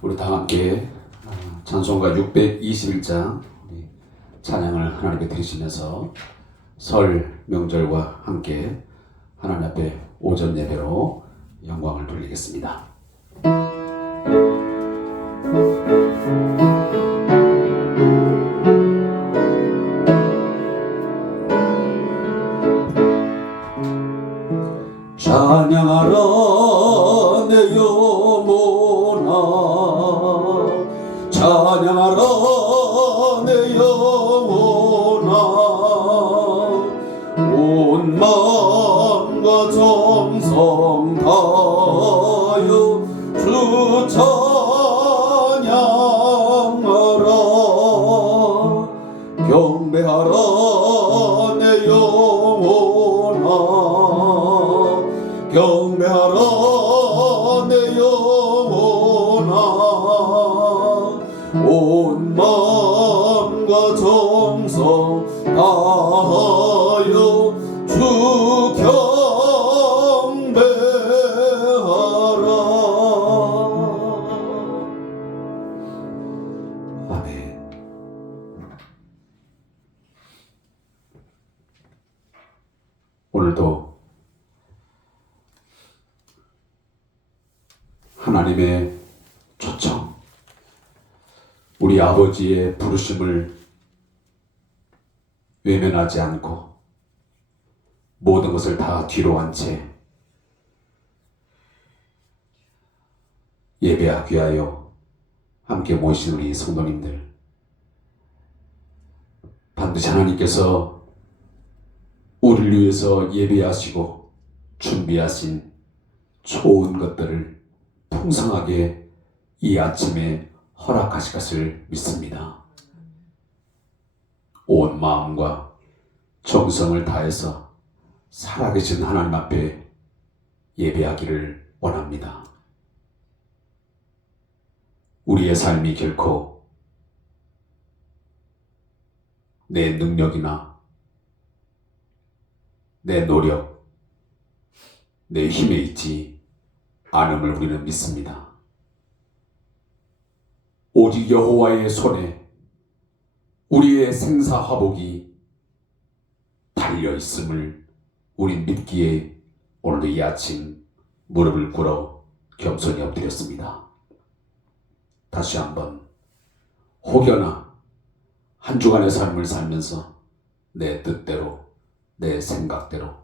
우리 다 함께 찬송가 621장 찬양을 하나님께 드리시면서 설 명절과 함께 하나님 앞에 오전 예배로 영광을 돌리겠습니다. 찬양하라 내 영혼아, 찬양하라 내 영혼아, 온 마음과 정성 다하여 주 찬양하라. 경배하라 내 영혼아, 경배하라 내 영혼아, 온 마음과 정성 다하여 주 경배하라. 아멘. 오늘도 하나님의 초청, 우리 아버지의 부르심을 외면하지 않고 모든 것을 다 뒤로 한 채 예배하기 위하여 함께 모이신 우리 성도님들, 반드시 하나님께서 우리를 위해서 예배하시고 준비하신 좋은 것들을 풍성하게 이 아침에 허락하실 것을 믿습니다. 온 마음과 정성을 다해서 살아계신 하나님 앞에 예배하기를 원합니다. 우리의 삶이 결코 내 능력이나 내 노력, 내 힘에 있지 않음을 우리는 믿습니다. 오직 여호와의 손에 우리의 생사화복이 달려 있음을 우린 믿기에 오늘도 이 아침 무릎을 꿇어 겸손히 엎드렸습니다. 다시 한번 혹여나 한 주간의 삶을 살면서 내 뜻대로, 내 생각대로,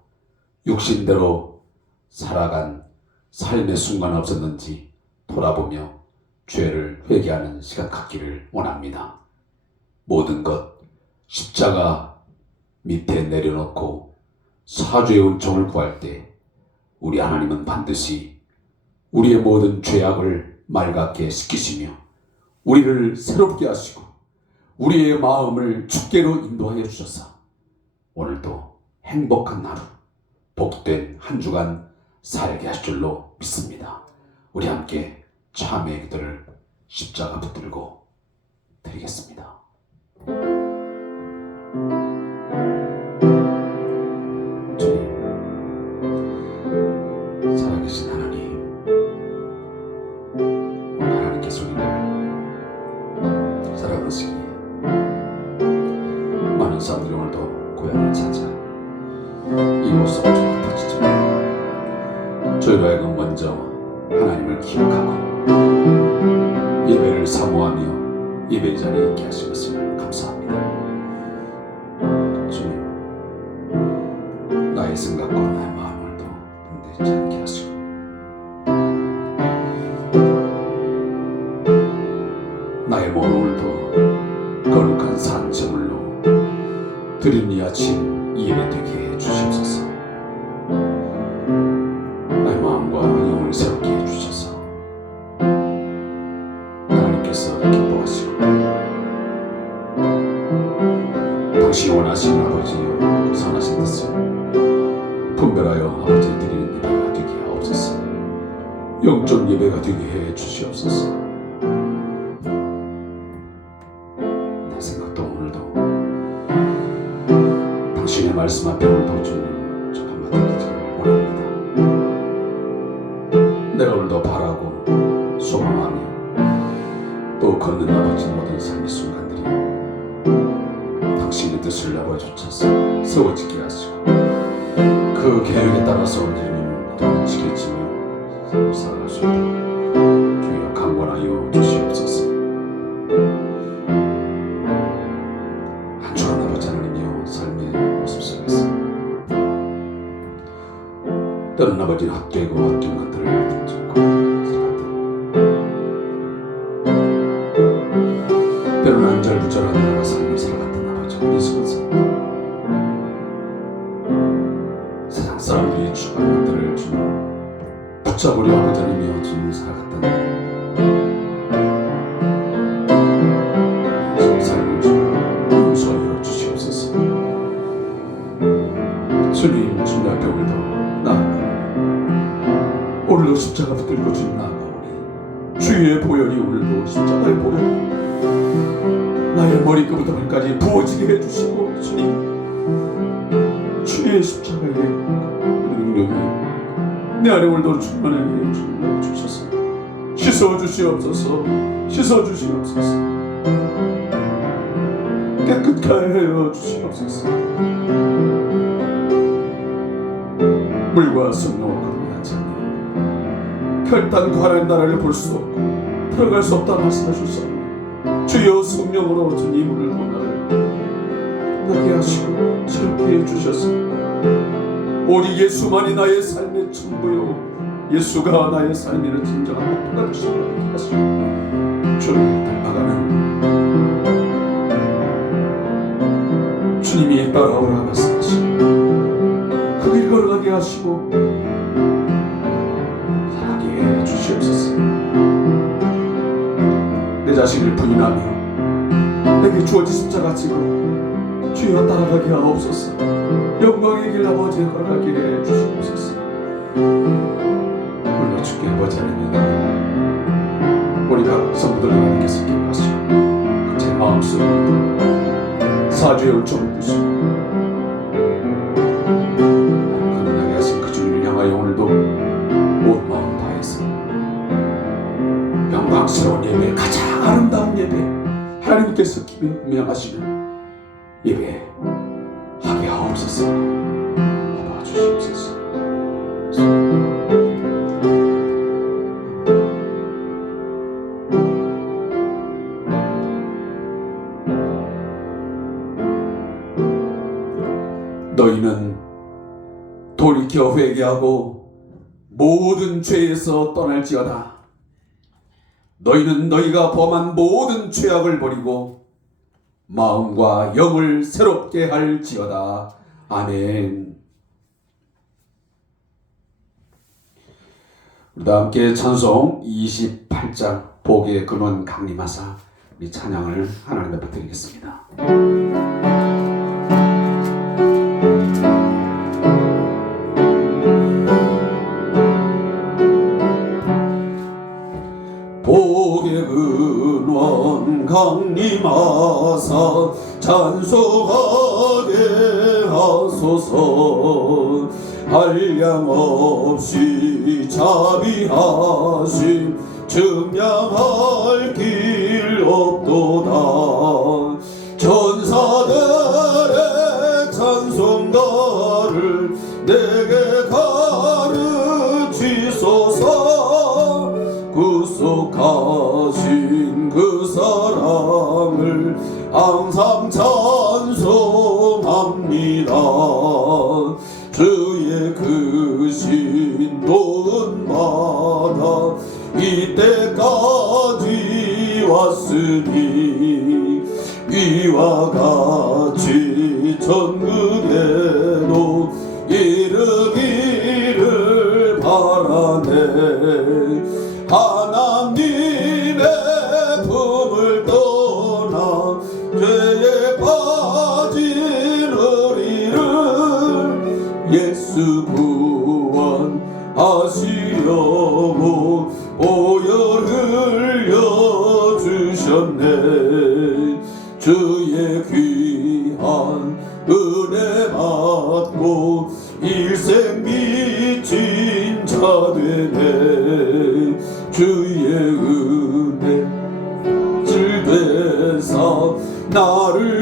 육신대로 살아간 삶의 순간 없었는지 돌아보며 죄를 회개하는 시간 갖기를 원합니다. 모든 것 십자가 밑에 내려놓고 사죄의 은총을 구할 때 우리 하나님은 반드시 우리의 모든 죄악을 맑게 씻기시며 우리를 새롭게 하시고 우리의 마음을 주께로 인도하여 주셔서 오늘도 행복한 하루, 복된 한 주간 살게 하실 줄로 믿습니다. 우리 함께 참회의 기도를 십자가 붙들고 드리겠습니다. 주님, 살아계신 하나님, 오늘 하나님께서 우리를 사랑하시기에 많은 사람들이 오늘도 고향을 찾아 이곳으로 흩어지지만 저희로 하여금 먼저 하나님을 기억하고 예배를 사모하며 예배 자리에 있게 하신 것을 감사합니다. 주님, 나의 생각과 나의 마음을도 흔들리지 않게 하시고 나의 몸을 거룩한 산제물로 드린 이 아침 예배 되게 해 주시옵소서. 나의 마음과 영을 새롭게 해 주셔서 하나님께서 기뻐하시고 당신이 원하시는 아버지여 그 선하신 뜻을 분별하여 아버지에 드리는 예배가 되게 하옵소서. 영적 예배가 되게 해 주시옵소서. 내 생각도 오늘도 당신의 말씀 앞에 오늘도 주님 저 한마디 드리기를 원합니다. 내가 오늘도 바라고 소망하며 또 걷는 아버지 모든 삶의 순간들이 당신의 뜻을 아버지조차 세워지게 하시고 그 계획에 따라서 언제는 모든 지켜지며 살아갈 수 있도록 주여 강권하여 주시옵소서. 한 주간 아버지 하나님이여 삶의 모습 속에서 때로는 아버지는 헛되고 헛된 것들을 듣고 때로는 안절부절한 나라와 삶을 살아갔던 아버지 우리 속에서 세상 사람들이 추구하는 것들을 주님 붙잡으려 아버지 하나님이여 주님 살아갔던 삶을 주님 용서하여 주시옵소서. 주님 앞에 오늘도 나아가오니 오늘도 십자가 붙들고 주님 나아가오니 주의 보혈이 오늘도 십자가의 보혈이 나의 머리끝부터 발까지 부어지게 해주시고 주님 주의 십자가의 능력이 내 안에 오늘도 충만하게 주님 주셔서 씻어주시옵소서. 씻어주시옵소서. 깨끗하게 하여 주시옵소서. 물과 성령으로 거듭나지 않는 결단과의 나라를 볼 수 없고 들어갈 수 없다 말씀하셨사오니 주여 성령으로 주님 오늘도 나를 나게 하시고 새롭게 해주셔서 오직 예수만이 나의 삶의 전부요 예수가 나의 삶의 진정한 목표가 되시게 하시고 주를 닮아가는 주님이 따라오라 말씀하시고 그 길 걸어가게 하시고 살아가게 해주시옵소서. 내 자신을 부인하며 내게 주어진 십자가 지고 주여 따라가게 하옵소서. 영광의 길 아버지에 걸어가게 해주시옵소서. 오늘도 주께 아버지 하나님 우리가 성도들 하나님께서 기억하시고 제 마음속에 사주의 울정을 부시고 나를 하신 그 주님을 향하여 오늘도 온 마음 다해서 영광스러운 예배, 가장 아름다운 예배 하나님께서 기명하시는 예배 하게 하옵소서. 도와주시옵소서. 너희는 돌이켜 회개하고 모든 죄에서 떠날지어다. 너희는 너희가 범한 모든 죄악을 버리고 마음과 영을 새롭게 할지어다. 아멘. 우리 다 함께 찬송 28장 복의 근원 강림하사 이 찬양을 하나님 앞에 드리겠습니다. 복의 근원 강림하사 찬송하게 하소서. 한량없이 자비하심 증량할 길 없도다. 천사들의 찬송가를 내게 가르치소서. 구속하신 그 사랑을 항상 찬송합니다. 주의 그 신도은 받아 이때까지 왔으니 이와 같이 천국에도 이르기를 바라네. 하나님의 품을 떠나 죄에 빠진 우리를 예수 구원하시려고 보혈 흘려주셨네. 주의 귀한 은혜 받고 일생 미친 자 되네. 주의 은혜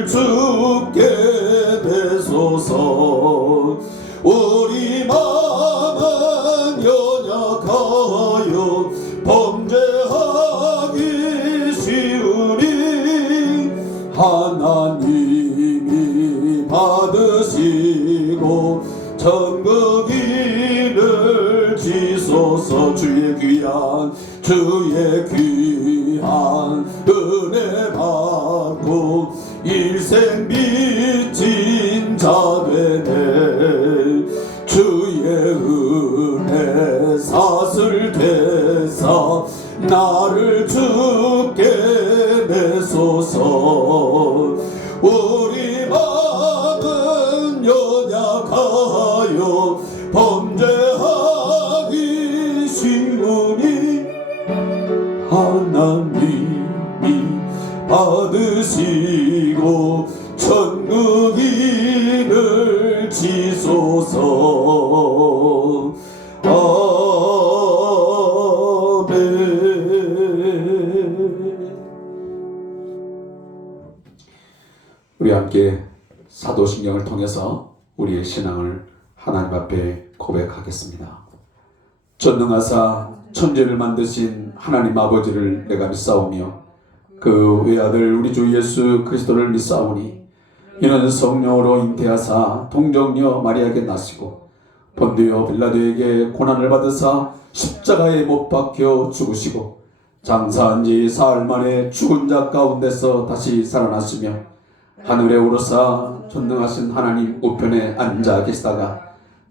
나를 주께 내소서. 우리 마음은 연약하여 범죄하기 쉬우니 하나님이 받으시고 천국인을 지소서. 주의 귀한 은혜 받고 일생 미친 자 되네. 주의 은혜 사슬 되사 나를 주께 내소서. 우리 마음은 연약하여 범죄하기 쉬우니 하나님이 받으시고 천국인을 지소서. 우리 함께 사도신경을 통해서 우리의 신앙을 하나님 앞에 고백하겠습니다. 전능하사 천지를 만드신 하나님 아버지를 내가 믿사오며 그 외아들 우리 주 예수 그리스도를 믿사오니 이는 성령으로 잉태하사 동정녀 마리아에게 나시고 본디오 빌라도에게 고난을 받으사 십자가에 못 박혀 죽으시고 장사한 지 사흘 만에 죽은 자 가운데서 다시 살아나시며 하늘에 오르사 전능하신 하나님 우편에 앉아 계시다가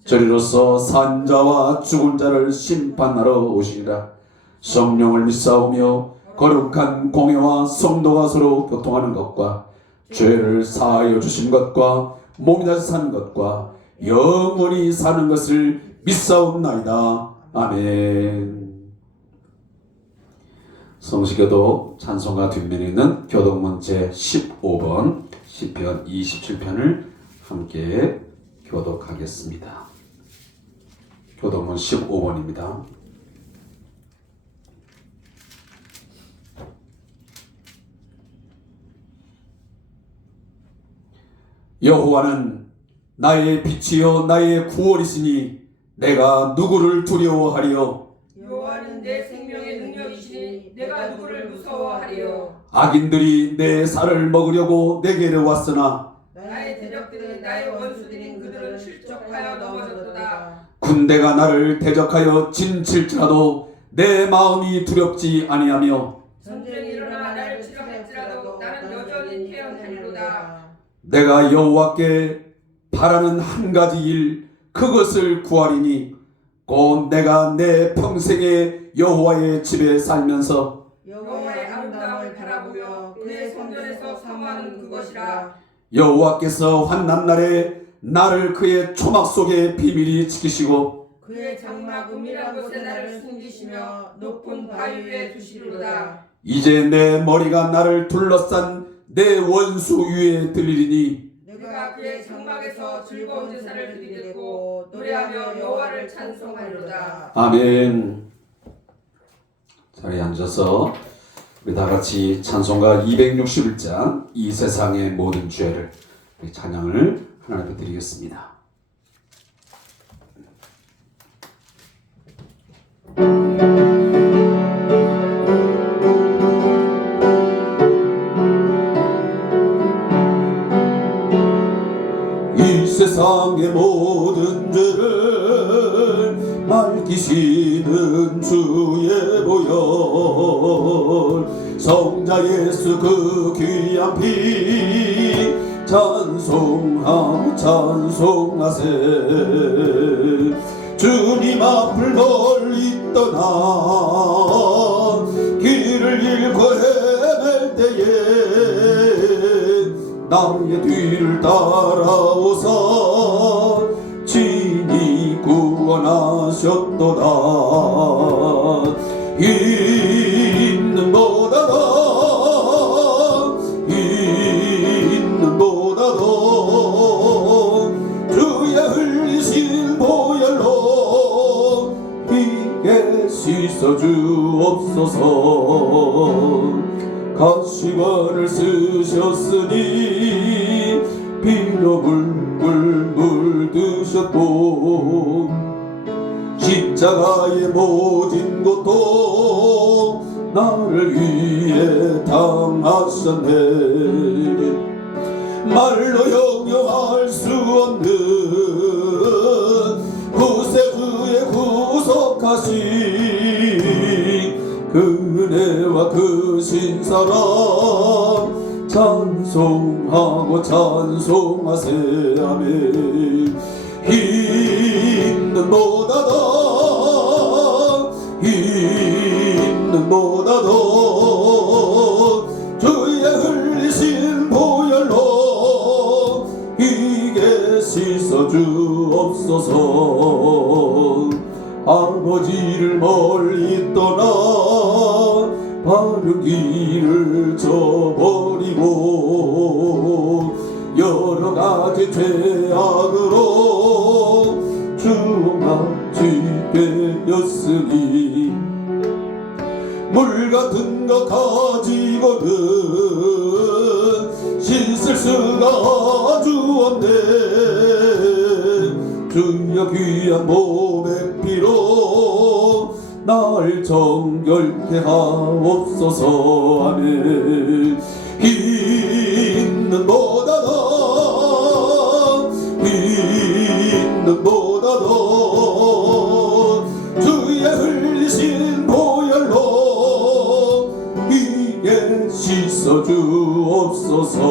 저리로서 산 자와 죽은 자를 심판하러 오시리라. 성령을 믿사오며 거룩한 공회와 성도가 서로 교통하는 것과 죄를 사하여 주신 것과 몸이 다시 사는 것과 영원히 사는 것을 믿사옵나이다. 아멘. 성시교도 찬송가 뒷면에 있는 교독문 제 15번 시편 27편을 함께 교독하겠습니다. 교독문 15번입니다. 여호와는 나의 빛이요 나의 구원이시니 내가 누구를 두려워하리요. 여호와는 내 생명의 능력이시니 내가 누구를 무서워하리요. 악인들이 내 살을 먹으려고 내게로 왔으나 나의 대적들은 나의 원수들인 그들은 실족하여 넘어졌도다. 군대가 나를 대적하여 진칠지라도 내 마음이 두렵지 아니하며 전쟁이 일어나 나를 치러할지라도 나는 여전히 태어나리로다. 내가 여호와께 바라는 한 가지 일 그것을 구하리니 곧 내가 내 평생에 여호와의 집에 살면서 여호와의 아름다움을 바라보며 그의 성전에서 사모하는 그것이라. 여호와께서 환난 날에 나를 그의 초막 속에 비밀히 지키시고 그의 장막 은밀한 곳에 나를 숨기시며 높은 바위 위에 두시리로다. 이제 내 머리가 나를 둘러싼 내 원수 위에 들리리니 내가 그의 장막에서 즐거운 제사를 드리겠고 노래하며 여호와를 찬송하리로다. 아멘. 자리에 앉아서 우리 다 같이 찬송가 261장 이 세상의 모든 죄를 찬양을 하나님께 드리겠습니다. 이 세상의 모든 죄를 밝히시는 주의 보혈 성자 예수 그 귀한 피 찬송하세. 주님 앞을 멀리 떠나 길을 잃고 헤맬 때에 나의 뒤를 따라오사 친히 구원하셨도다. 있는 보다도 주의 흘리신 보혈로 이게 씻어 주옵소서. 가시관을 쓰셨으니 피로 불불 물드셨고 십자가의 모진 고통 나를 위해 당하셨네. 말로 형용할 수 없는 구세주의 구속하신 그 은혜와 그 신사랑 찬송하고 찬송하세. 아멘. 힘든 보다도 주의 흘리신 보혈로 이게 씻어 주옵소서. 아버지를 멀리 떠나 바른 길을 저버리고 여러 가지 죄악으로 주옥같이 되었으니 물 같은 것 가지고는 씻을 수가 주 없네. 주여 귀한 몸의 피로 날 정결케 하옵소서. 아멘. 있는 보다도 주의 흘리신 보혈로 이게 씻어 주옵소서.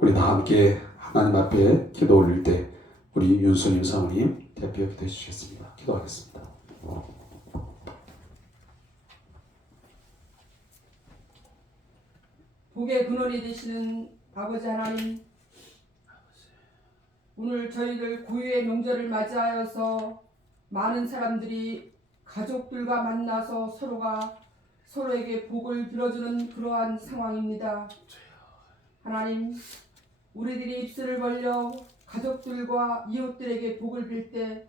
우리 다 함께 하나님 앞에 기도 올릴 때 우리 윤수님 사모님 대표 기도해 주시겠습니다. 기도하겠습니다. 복의 근원이 되시는 아버지 하나님, 오늘 저희들 고유의 명절을 맞이하여서 많은 사람들이 가족들과 만나서 서로가 서로에게 복을 빌어주는 그러한 상황입니다. 하나님, 우리들이 입술을 벌려 가족들과 이웃들에게 복을 빌 때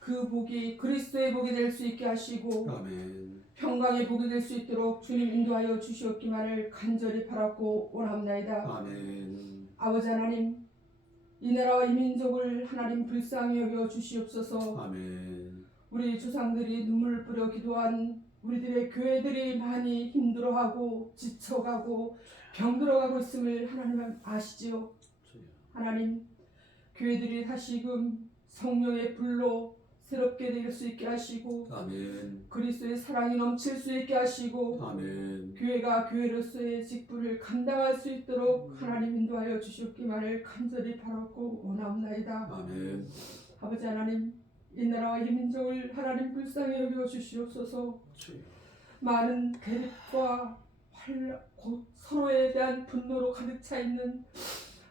그 복이 그리스도의 복이 될 수 있게 하시고 아멘. 평강의 복이 될 수 있도록 주님 인도하여 주시옵기만을 간절히 바랐고 원합나이다. 아멘. 아버지 하나님, 이 나라와 이 민족을 하나님 불쌍히 여겨 주시옵소서. 아멘. 우리 조상들이 눈물을 뿌려 기도한 우리들의 교회들이 많이 힘들어하고 지쳐가고 병들어가고 있음을 하나님 아시지요. 하나님, 교회들이 다시금 성령의 불로 새롭게 될 수 있게 하시고 아멘. 그리스도의 사랑이 넘칠 수 있게 하시고 아멘. 교회가 교회로서의 직분을 감당할 수 있도록 하나님 인도하여 주시옵기만을 간절히 바랐고 원하옵나이다. 아멘. 아버지 하나님, 이 나라와 이 민족을 하나님 불쌍히 여겨 주시옵소서. 많은 대립과 곧 서로에 대한 분노로 가득 차 있는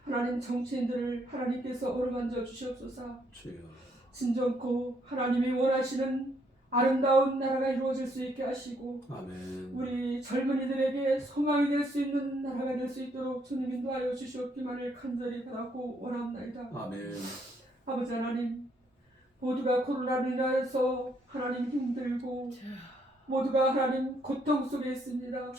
하나님 정치인들을 하나님께서 어루만져 주시옵소서. 진정코 하나님이 원하시는 아름다운 나라가 이루어질 수 있게 하시고 아멘. 우리 젊은이들에게 소망이 될 수 있는 나라가 될 수 있도록 주님 인도하여 주시옵기만을 간절히 바라고 원합나이다. 아멘. 아버지 하나님, 모두가 코로나로 인하여서 하나님 힘들고 모두가 하나님 고통 속에 있습니다.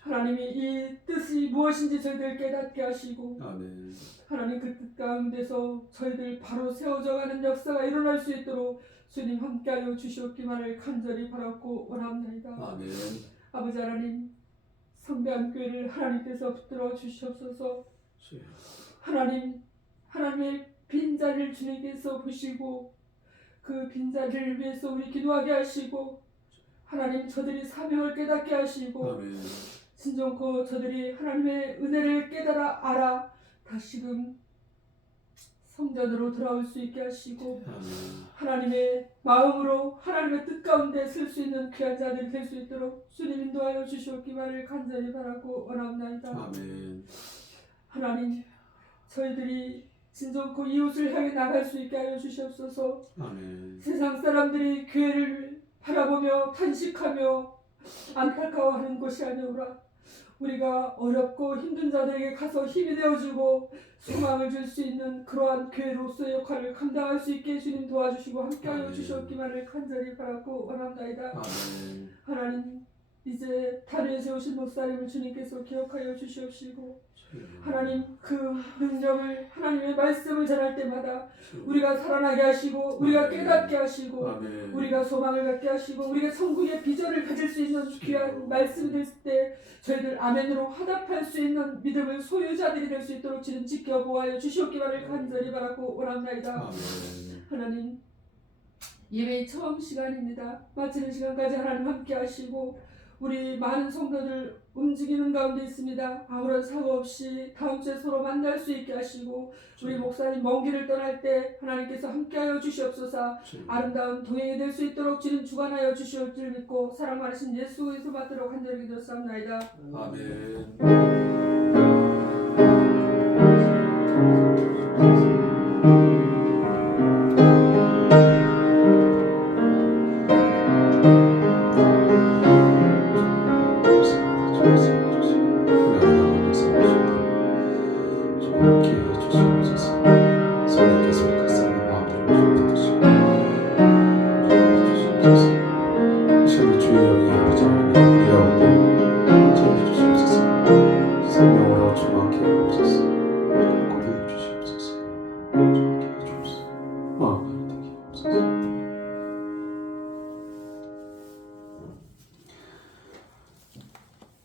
하나님이 이 뜻이 무엇인지 저희들 깨닫게 하시고 아멘. 하나님 그 뜻 가운데서 저희들 바로 세워져가는 역사가 일어날 수 있도록 주님 함께하여 주시옵기만을 간절히 바랐고 원합나이다. 아멘. 아버지 하나님, 성대한 교회를 하나님께서 붙들어 주시옵소서. 하나님, 하나님의 빈자리를 주님께서 보시고 그 빈자리를 위해서 우리 기도하게 하시고 하나님 저들이 사명을 깨닫게 하시고 아멘. 진정코 저들이 하나님의 은혜를 깨달아 알아 다시금 성전으로 돌아올 수 있게 하시고 아멘. 하나님의 마음으로 하나님의 뜻 가운데 쓸 수 있는 귀한 자들이 될 수 있도록 주님 인도하여 주시옵기만을 간절히 바라고 원합나이다. 아멘. 하나님, 저희들이 진정코 이웃을 향해 나갈 수 있게 하여 주시옵소서. 아멘. 세상 사람들이 교회를 바라보며 탄식하며 안타까워하는 것이 아니오라. 우리가 어렵고 힘든 자들에게 가서 힘이 되어주고 소망을 줄 수 있는 그러한 교회로서의 역할을 감당할 수 있게 주님 도와주시고 함께하여 주시옵기만을 간절히 바라고 원합나이다. 하나님, 이제 다리에 세우신 목사님을 주님께서 기억하여 주시옵시고 하나님, 그 능력을, 하나님의 말씀을 전할 때마다 우리가 살아나게 하시고 우리가 깨닫게 하시고 우리가 소망을 갖게 하시고 우리가 천국의 비전을 가질 수 있는 귀한 말씀이 될 때 저희들 아멘으로 화답할 수 있는 믿음을 소유자들이 될 수 있도록 주님 지켜보아여 주시옵기만을 간절히 바라고 원합나이다. 하나님, 예배의 처음 시간입니다. 마치는 시간까지 하나님 함께 하시고 우리 많은 성도들 움직이는 가운데 있습니다. 아무런 사고 없이 다음 주에 서로 만날 수 있게 하시고 우리 목사님 먼 길을 떠날 때 하나님께서 함께하여 주시옵소서. 아름다운 동행이 될 수 있도록 주님 주관하여 주시올 줄 믿고 사랑 많으신 예수 그리스도 받도록 간절히 기도했사옵나이다. 아멘.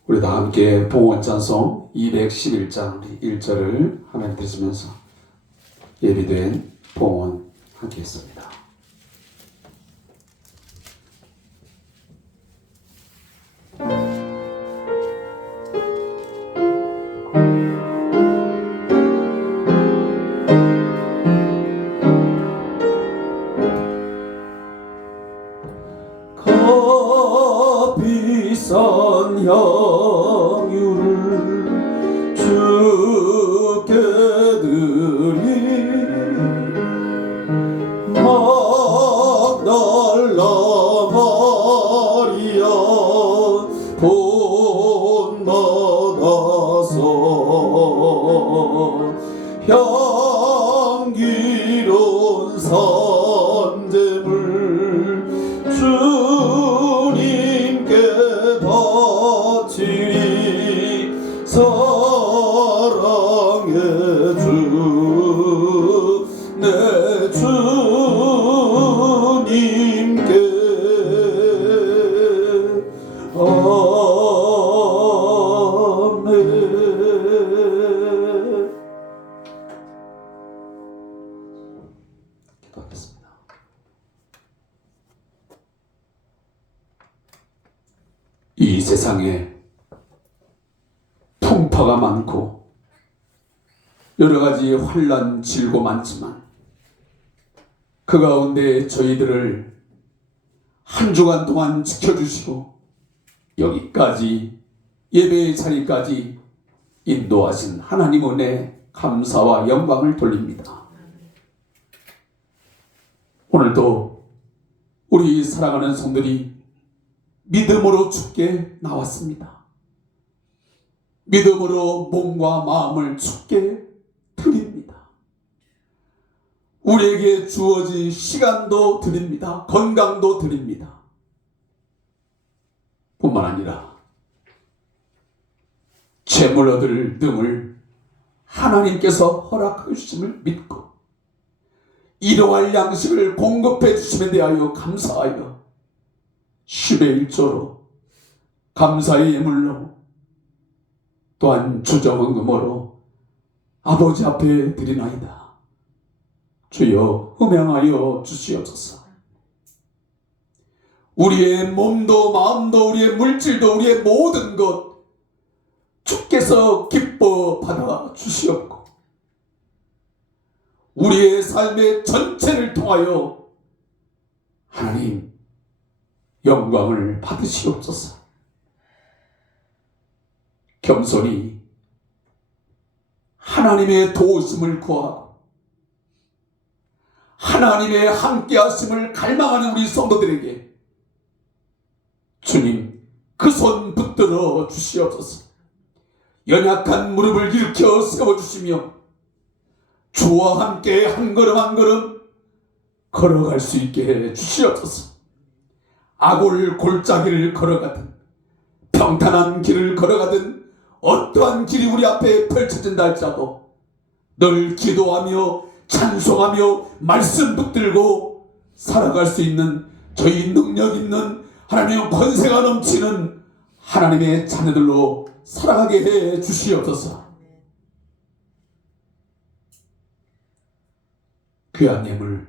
우리 다 함께 봉헌찬송 211장 1절을 하나님 들으시면서 예비된 봉헌 함께 했습니다. 비싼 향유를 주께 드리 막달라 마리아 본받아서 향기로운 산재물 주님께 바치리 사랑의 주 내 주님께 아멘. 기도하겠습니다. 이 세상에 풍파가 많고 여러 가지 환난 질고 많지만 그 가운데 저희들을 한 주간 동안 지켜주시고 여기까지 예배의 자리까지 인도하신 하나님 은혜 감사와 영광을 돌립니다. 오늘도 우리 사랑하는 성들이 믿음으로 주께 나왔습니다. 믿음으로 몸과 마음을 주께 드립니다. 우리에게 주어진 시간도 드립니다. 건강도 드립니다. 뿐만 아니라 재물 얻을 능을 하나님께서 허락해 주심을 믿고 일용할 양식을 공급해 주심에 대하여 감사하여 10의 1조로 감사의 예물로 또한 주정헌금으로 아버지 앞에 드리나이다. 주여 음행하여 주시옵소서. 우리의 몸도 마음도 우리의 물질도 우리의 모든 것 주께서 기뻐 받아 주시옵고 우리의 삶의 전체를 통하여 하나님 영광을 받으시옵소서. 겸손히 하나님의 도우심을 구하고 하나님의 함께하심을 갈망하는 우리 성도들에게 주님 그 손 붙들어 주시옵소서. 연약한 무릎을 일으켜 세워주시며 주와 함께 한 걸음 한 걸음 걸어갈 수 있게 해 주시옵소서. 아골 골짜기를 걸어가든 평탄한 길을 걸어가든 어떠한 길이 우리 앞에 펼쳐진다 할지라도 늘 기도하며 찬송하며 말씀 붙들고 살아갈 수 있는 저희 능력 있는 하나님의 권세가 넘치는 하나님의 자녀들로 살아가게 해 주시옵소서. 귀한 예물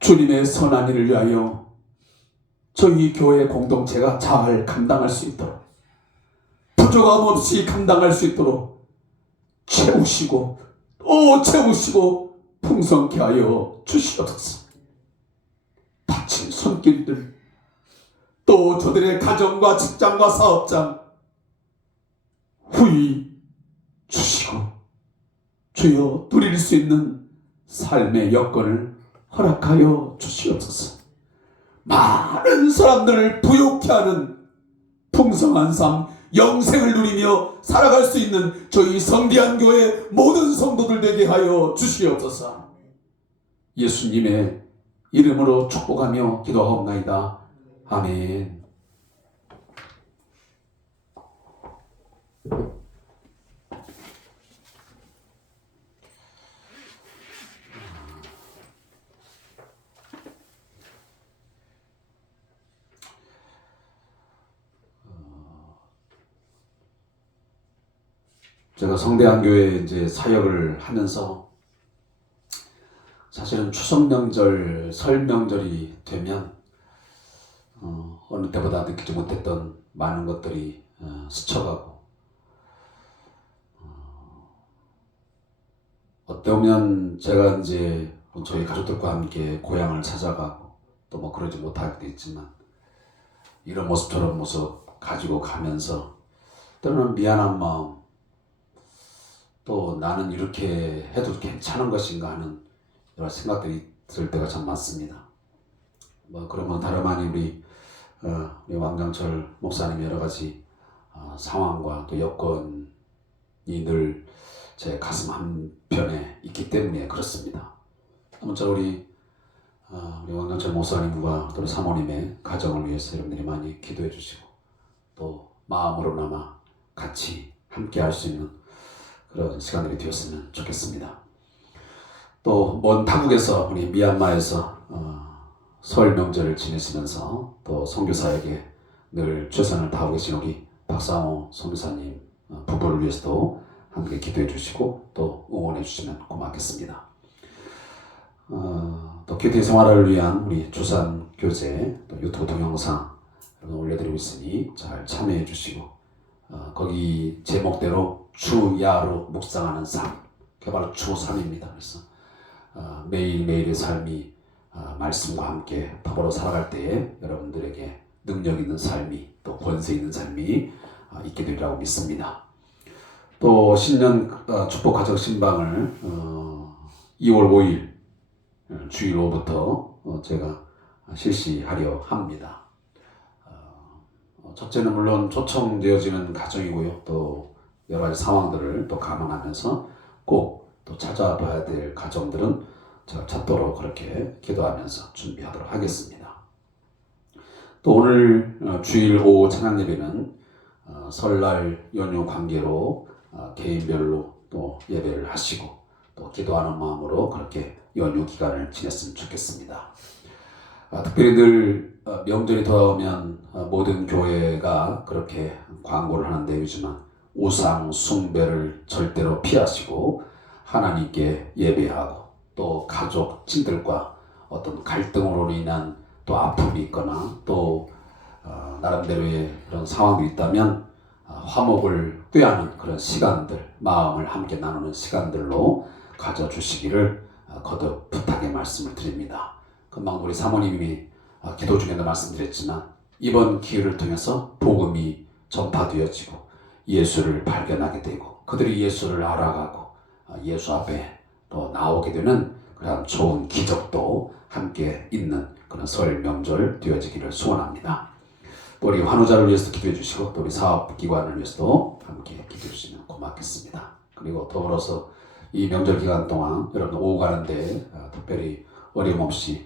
주님의 선한 일을 위하여 저희 교회 공동체가 잘 감당할 수 있도록 부족함 없이 감당할 수 있도록 채우시고 또 채우시고 풍성케 하여 주시옵소서. 다친 손길들 또 저들의 가정과 직장과 사업장 후히 주시고 주여 누릴 수 있는 삶의 여건을 허락하여 주시옵소서. 많은 사람들을 부욕케 하는 풍성한 삶 영생을 누리며 살아갈 수 있는 저희 성대한 교회 모든 성도들 되게 하여 주시옵소서. 예수님의 이름으로 축복하며 기도하옵나이다. 아멘. 제가 성대한 교회에 이제 사역을 하면서 사실은 추석 명절, 설 명절이 되면 어느 때보다 느끼지 못했던 많은 것들이 스쳐가고 어쩌면 제가 이제 저희 가족들과 함께 고향을 찾아가고 또 뭐 그러지 못할 때도 있지만 이런 모습 저런 모습 가지고 가면서 때로는 미안한 마음 또 나는 이렇게 해도 괜찮은 것인가 하는 여러 생각들이 들 때가 참 많습니다. 뭐 그러면 다름 아닌 우리 왕강철 목사님 여러 가지 상황과 또 여건이 늘 제 가슴 한편에 있기 때문에 그렇습니다. 아무쪼 우리 왕강철 목사님과 또 사모님의 가정을 위해서 여러분들이 많이 기도해 주시고 또 마음으로나마 같이 함께 할 수 있는 그런 시간들이 되었으면 좋겠습니다. 또 먼 타국에서 우리 미얀마에서 설 명절을 지내시면서 또 선교사에게 늘 최선을 다하고 계신 우리 박상호 선교사님 부부를 위해서도 함께 기도해 주시고 또 응원해 주시면 고맙겠습니다. 또 교회 생활을 위한 우리 주산 교재 또 유튜브 동영상 올려드리고 있으니 잘 참여해 주시고 거기 제목대로 주야로 묵상하는 삶, 그게 바로 주3입니다. 그래서 매일매일의 삶이 말씀과 함께 더불어 살아갈 때에 여러분들에게 능력 있는 삶이 또 권세 있는 삶이 있게 되리라고 믿습니다. 또 신년 축복 가정 신방을 2월 5일 주일 오후부터 제가 실시하려 합니다. 첫째는 물론 초청되어지는 가정이고요. 또 여러 가지 상황들을 또 감안하면서 꼭 또 찾아봐야 될 가정들은 제가 찾도록 그렇게 기도하면서 준비하도록 하겠습니다. 또 오늘 주일 오후 찬양 예배는 설날 연휴 관계로 개인별로 또 예배를 하시고 또 기도하는 마음으로 그렇게 연휴 기간을 지냈으면 좋겠습니다. 특별히 늘 명절이 돌아오면 모든 교회가 그렇게 광고를 하는데 요즘은 우상 숭배를 절대로 피하시고 하나님께 예배하고 또 가족 친들과 어떤 갈등으로 인한 또 아픔이 있거나 또 나름대로의 그런 상황이 있다면 화목을 꾀하는 그런 시간들, 마음을 함께 나누는 시간들로 가져주시기를 거듭 부탁의 말씀을 드립니다. 금방 우리 사모님이 기도 중에도 말씀드렸지만 이번 기회를 통해서 복음이 전파되어지고 예수를 발견하게 되고 그들이 예수를 알아가고 예수 앞에 또 나오게 되는 그런 좋은 기적도 함께 있는 그런 설 명절 되어지기를 소원합니다. 또 우리 환우자를 위해서 기도해 주시고 또 우리 사업기관을 위해서도 함께 기도해 주시면 고맙겠습니다. 그리고 더불어서 이 명절 기간 동안 여러분 오고 가는데 특별히 어려움 없이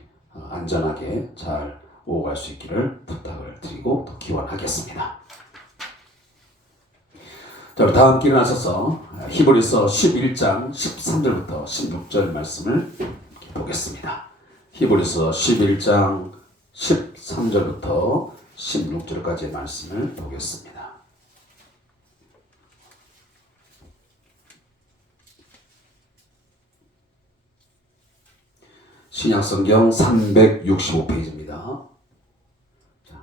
안전하게 잘 오고 갈 수 있기를 부탁을 드리고 또 기원하겠습니다. 자, 우리 다 함께 일어나셔서 히브리서 11장 13절부터 16절 말씀을 보겠습니다. 히브리서 11장 13절부터 16절까지의 말씀을 보겠습니다. 신약성경 365페이지입니다.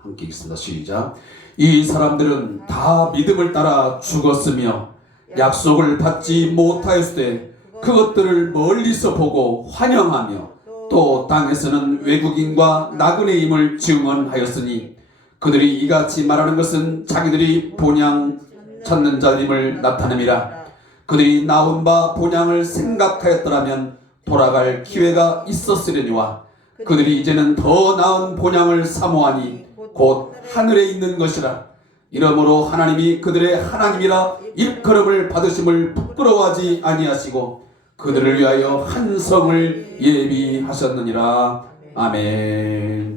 함께 읽습니다. 시작. 이 사람들은 다 믿음을 따라 죽었으며 약속을 받지 못하였을 때 그것들을 멀리서 보고 환영하며 또 땅에서는 외국인과 나그네임을 증언하였으니 그들이 이같이 말하는 것은 자기들이 본향 찾는 자임을 나타냄이라. 그들이 나온 바 본향을 생각하였더라면 돌아갈 기회가 있었으려니와 그들이 이제는 더 나은 본향을 사모하니 곧 하늘에 있는 것이라. 이러므로 하나님이 그들의 하나님이라 일컬음을 받으심을 부끄러워하지 아니하시고 그들을 위하여 한 성을 예비하셨느니라. 아멘.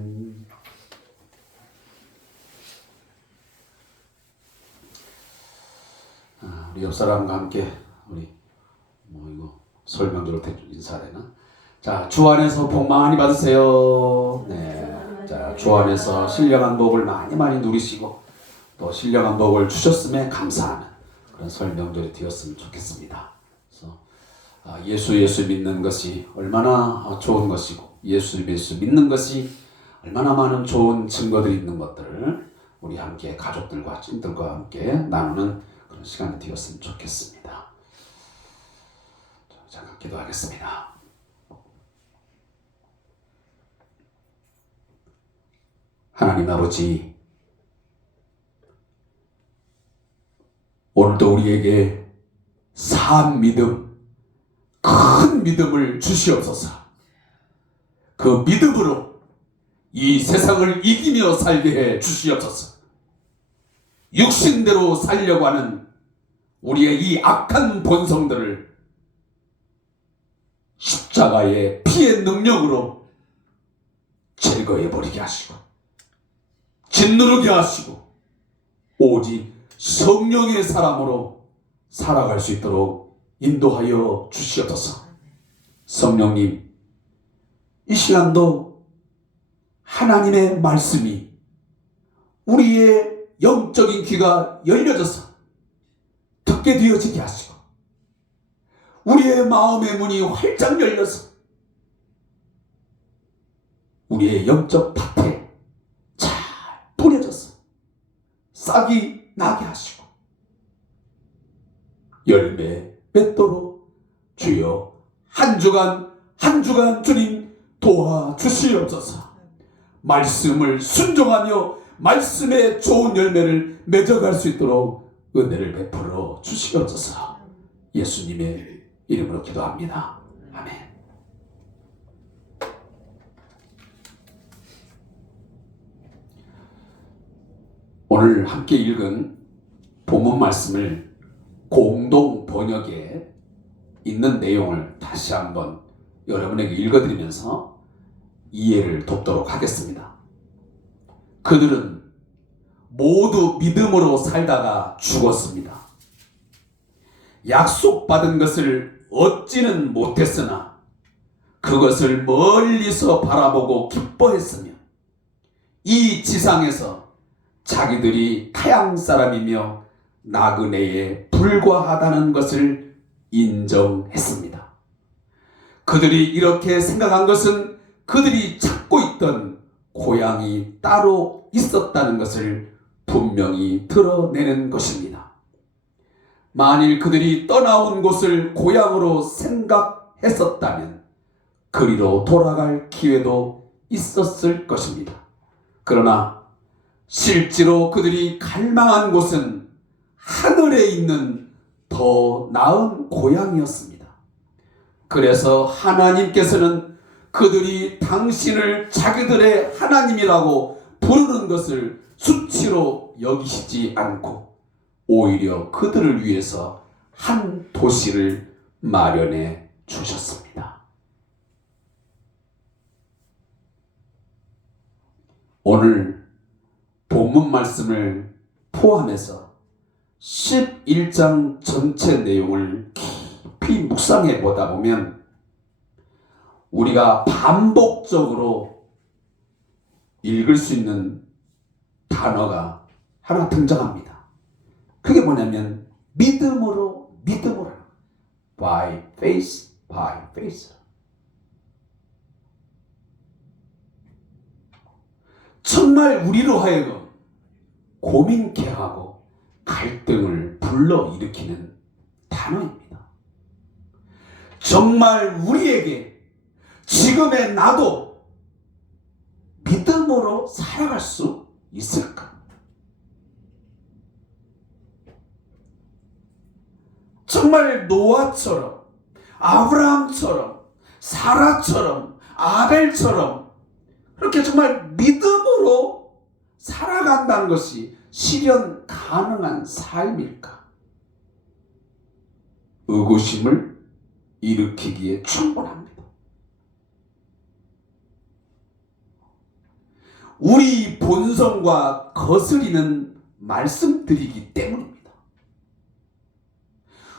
우리 옆 사람과 함께 우리 이거 설명대로 인사되나? 자, 주 안에서 복 많이 받으세요. 네. 자, 주 안에서 신령한 복을 많이 누리시고 또 신령한 복을 주셨음에 감사하는 그런 설명들이 되었으면 좋겠습니다. 그래서 예수 믿는 것이 얼마나 좋은 것이고 예수 믿는 것이 얼마나 많은 좋은 증거들이 있는 것들을 우리 함께 가족들과 친들과 함께 나누는 그런 시간이 되었으면 좋겠습니다. 잠깐 기도하겠습니다. 하나님 아버지, 오늘도 우리에게 산 믿음, 큰 믿음을 주시옵소서. 그 믿음으로 이 세상을 이기며 살게 해 주시옵소서. 육신대로 살려고 하는 우리의 이 악한 본성들을 십자가의 피의 능력으로 제거해버리게 하시고 짓누르게 하시고 오직 성령의 사람으로 살아갈 수 있도록 인도하여 주시옵소서. 성령님, 이 시간도 하나님의 말씀이 우리의 영적인 귀가 열려져서 듣게 되어지게 하시고 우리의 마음의 문이 활짝 열려서 우리의 영적 밭에 잘 뿌려져서 싹이 나게 하시고 열매 맺도록 주여 한 주간 주님 도와주시옵소서. 말씀을 순종하며 말씀의 좋은 열매를 맺어갈 수 있도록 은혜를 베풀어 주시옵소서. 예수님의 이름으로 기도합니다. 아멘. 오늘 함께 읽은 본문 말씀을 공동 번역에 있는 내용을 다시 한번 여러분에게 읽어드리면서 이해를 돕도록 하겠습니다. 그들은 모두 믿음으로 살다가 죽었습니다. 약속받은 것을 얻지는 못했으나 그것을 멀리서 바라보고 기뻐했으며 이 지상에서 자기들이 타양 사람이며 나그네에 불과하다는 것을 인정했습니다. 그들이 이렇게 생각한 것은 그들이 찾고 있던 고향이 따로 있었다는 것을 분명히 드러내는 것입니다. 만일 그들이 떠나온 곳을 고향으로 생각했었다면 그리로 돌아갈 기회도 있었을 것입니다. 그러나 실제로 그들이 갈망한 곳은 하늘에 있는 더 나은 고향이었습니다. 그래서 하나님께서는 그들이 당신을 자기들의 하나님이라고 부르는 것을 수치로 여기시지 않고 오히려 그들을 위해서 한 도시를 마련해 주셨습니다. 오늘 본문 말씀을 포함해서 11장 전체 내용을 깊이 묵상해 보다 보면 우리가 반복적으로 읽을 수 있는 단어가 하나 등장합니다. 그게 뭐냐면 믿음으로 by faith, by faith. 정말 우리로 하여금 고민케 하고 갈등을 불러일으키는 단어입니다. 정말 우리에게 지금의 나도 믿음으로 살아갈 수 있을까? 정말 노아처럼, 아브라함처럼, 사라처럼, 아벨처럼 그렇게 정말 믿음으로 살아간다는 것이 실현 가능한 삶일까? 의구심을 일으키기에 충분합니다. 우리 본성과 거스리는 말씀들이기 때문입니다.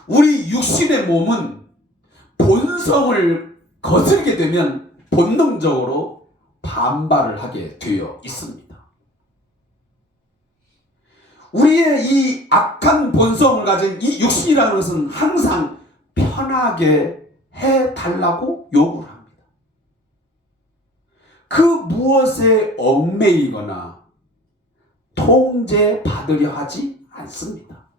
우리 육신의 몸은 본성을 거스르게 되면 본능적으로 반발을 하게 되어 있습니다. 우리의 이 악한 본성을 가진 이 육신이라는 것은 항상 편하게 해달라고 요구를 합니다. 그 무엇에 얽매이거나 통제받으려 하지 않습니다.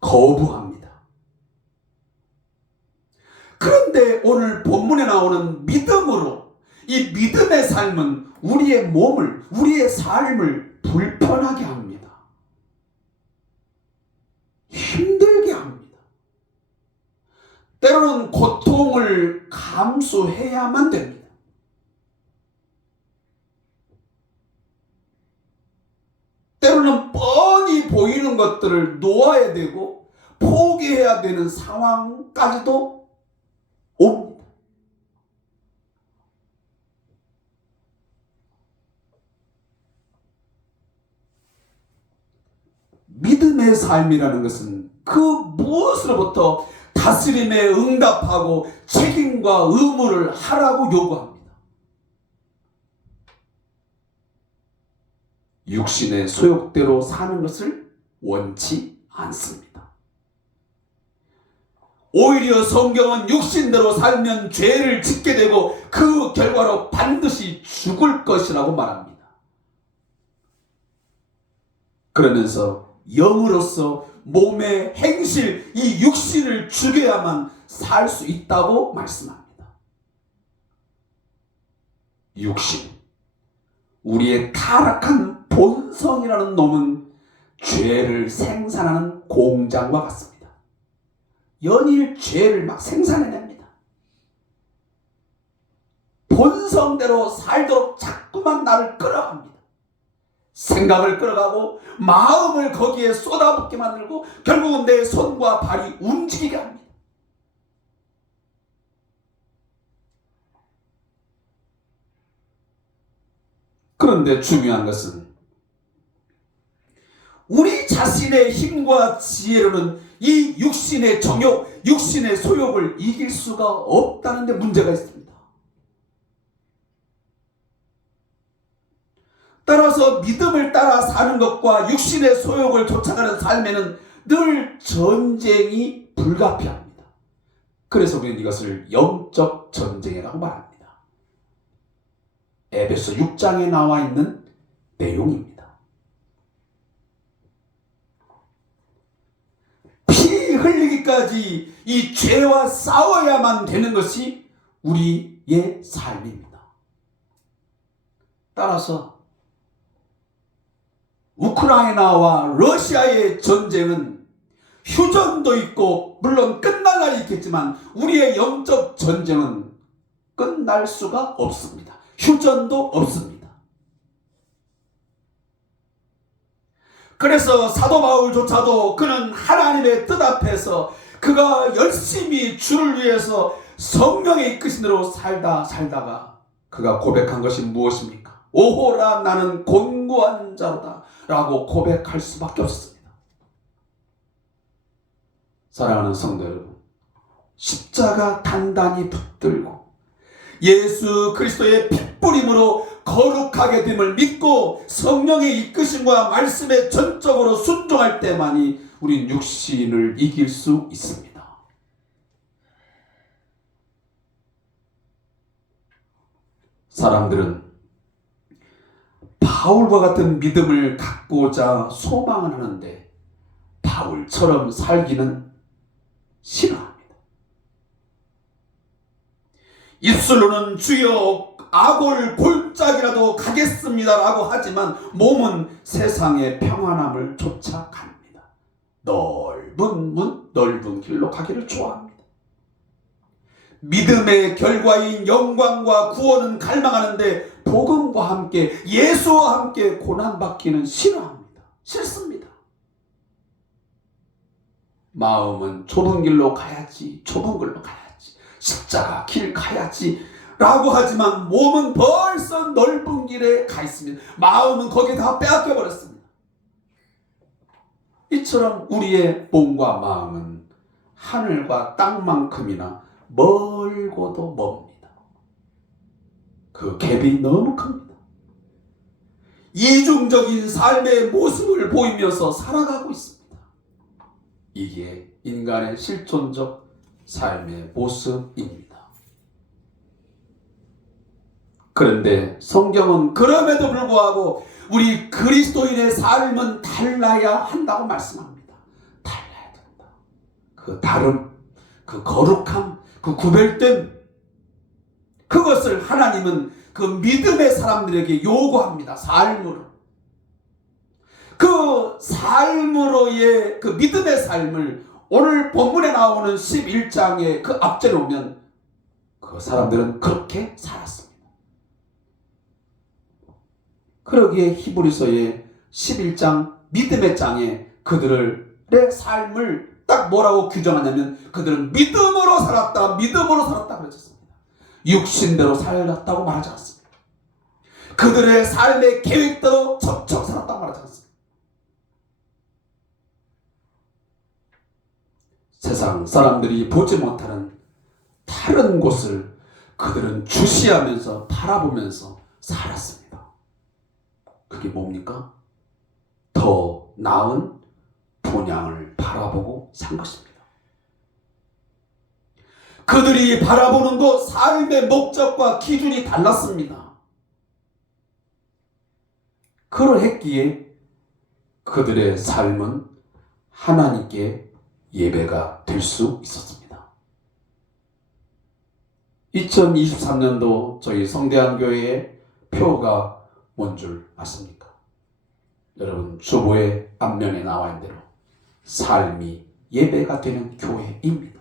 거부합니다. 그런데 오늘 본문에 나오는 믿음으로 이 믿음의 삶은 우리의 몸을, 우리의 삶을 불편하게 합니다. 힘들게 합니다. 때로는 고통을 감수해야만 됩니다. 때로는 뻔히 보이는 것들을 놓아야 되고 포기해야 되는 상황까지도 옵니다. 믿음의 삶이라는 것은 그 무엇으로부터 다스림에 응답하고 책임과 의무를 하라고 요구합니다. 육신의 소욕대로 사는 것을 원치 않습니다. 오히려 성경은 육신대로 살면 죄를 짓게 되고 그 결과로 반드시 죽을 것이라고 말합니다. 그러면서 영으로서 몸의 행실, 이 육신을 죽여야만 살 수 있다고 말씀합니다. 육신, 우리의 타락한 본성이라는 놈은 죄를 생산하는 공장과 같습니다. 연일 죄를 막 생산해냅니다. 본성대로 살도록 자꾸만 나를 끌어갑니다. 생각을 끌어가고 마음을 거기에 쏟아붓게 만들고 결국은 내 손과 발이 움직이게 합니다. 그런데 중요한 것은 우리 자신의 힘과 지혜로는 이 육신의 정욕, 육신의 소욕을 이길 수가 없다는 데 문제가 있습니다. 따라서 믿음을 따라 사는 것과 육신의 소욕을 쫓아가는 삶에는 늘 전쟁이 불가피합니다. 그래서 우리는 이것을 영적 전쟁이라고 말합니다. 에베소 6장에 나와 있는 내용입니다. 피 흘리기까지 이 죄와 싸워야만 되는 것이 우리의 삶입니다. 따라서 우크라이나와 러시아의 전쟁은 휴전도 있고 물론 끝날 날이 있겠지만 우리의 영적 전쟁은 끝날 수가 없습니다. 휴전도 없습니다. 그래서 사도 바울조차도 그는 하나님의 뜻 앞에서 그가 열심히 주를 위해서 성령의 이끄신 대로 살다가 그가 고백한 것이 무엇입니까? 오호라 나는 곤고한 자로다 라고 고백할 수밖에 없었습니다. 사랑하는 성도 여러분, 십자가 단단히 붙들고 예수 그리스도의 핏부림으로 거룩하게 됨을 믿고 성령의 이끄심과 말씀에 전적으로 순종할 때만이 우리 육신을 이길 수 있습니다. 사람들은 바울과 같은 믿음을 갖고자 소망을 하는데 바울처럼 살기는 싫어합니다. 입술로는 주여 아골 골짜기라도 가겠습니다라고 하지만 몸은 세상의 평안함을 쫓아갑니다. 넓은 문, 넓은 길로 가기를 좋아합니다. 믿음의 결과인 영광과 구원은 갈망하는데 복음과 함께 예수와 함께 고난받기는 싫어합니다. 싫습니다. 마음은 좁은 길로 가야지, 좁은 길로 가야지, 십자가 길 가야지 라고 하지만 몸은 벌써 넓은 길에 가 있습니다. 마음은 거기에 다 빼앗겨 버렸습니다. 이처럼 우리의 몸과 마음은 하늘과 땅만큼이나 멀고도 멉니다. 그 갭이 너무 큽니다. 이중적인 삶의 모습을 보이면서 살아가고 있습니다. 이게 인간의 실존적 삶의 모습입니다. 그런데 성경은 그럼에도 불구하고 우리 그리스도인의 삶은 달라야 한다고 말씀합니다. 달라야 된다. 그 다름, 그 거룩함, 그 구별됨, 그것을 하나님은 그 믿음의 사람들에게 요구합니다. 삶으로. 그 삶으로의 그 믿음의 삶을 오늘 본문에 나오는 11장의 그 앞절에 오면 그 사람들은 그렇게 살았습니다. 그러기에 히브리서의 11장 믿음의 장에 그들의 삶을 딱 뭐라고 규정하냐면 그들은 믿음으로 살았다, 믿음으로 살았다 그러셨습니다. 육신대로 살았다고 말하지 않습니다. 그들의 삶의 계획대로 척척 살았다고 말하지 않습니다. 세상 사람들이 보지 못하는 다른 곳을 그들은 주시하면서 바라보면서 살았습니다. 그게 뭡니까? 더 나은 본향을 바라보고 산 것입니다. 그들이 바라보는 것, 삶의 목적과 기준이 달랐습니다. 그러했기에 그들의 삶은 하나님께 예배가 될 수 있었습니다. 2023년도 저희 성대한 교회의 표가 뭔 줄 아십니까? 여러분 주보의 앞면에 나와 있는 대로 삶이 예배가 되는 교회입니다.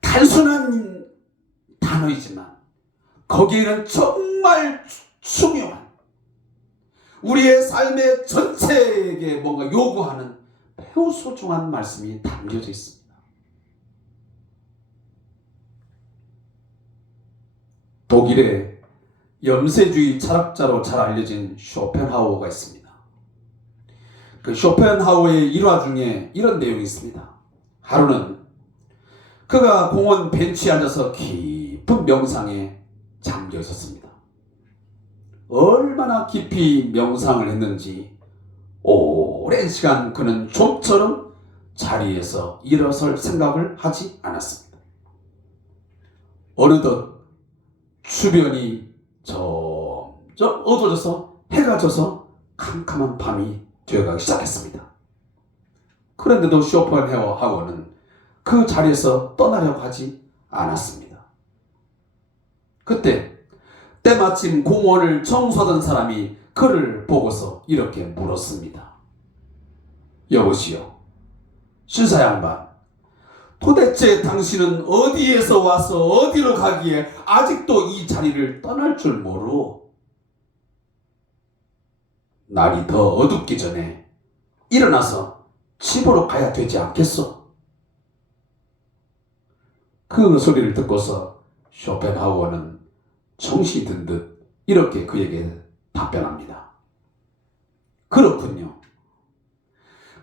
단순한 단어이지만 거기에는 정말 중요한 우리의 삶의 전체에게 뭔가 요구하는 매우 소중한 말씀이 담겨져 있습니다. 독일의 염세주의 철학자로 잘 알려진 쇼펜하우어가 있습니다. 그 쇼펜하우어의 일화 중에 이런 내용이 있습니다. 하루는 그가 공원 벤치에 앉아서 깊은 명상에 잠겨 있었습니다. 얼마나 깊이 명상을 했는지 오랜 시간 그는 좀처럼 자리에서 일어설 생각을 하지 않았습니다. 어느덧 주변이 점점 어두워져서 해가 져서 캄캄한 밤이 되어가기 시작했습니다. 그런데도 쇼펜하우어는 그 자리에서 떠나려고 하지 않았습니다. 그때 때마침 공원을 청소하던 사람이 그를 보고서 이렇게 물었습니다. 여보시오, 신사 양반, 도대체 당신은 어디에서 와서 어디로 가기에 아직도 이 자리를 떠날 줄 모르고 날이 더 어둡기 전에 일어나서 집으로 가야 되지 않겠소? 그 소리를 듣고서 쇼펜하우어는 정신이 든 듯 이렇게 그에게 답변합니다. 그렇군요.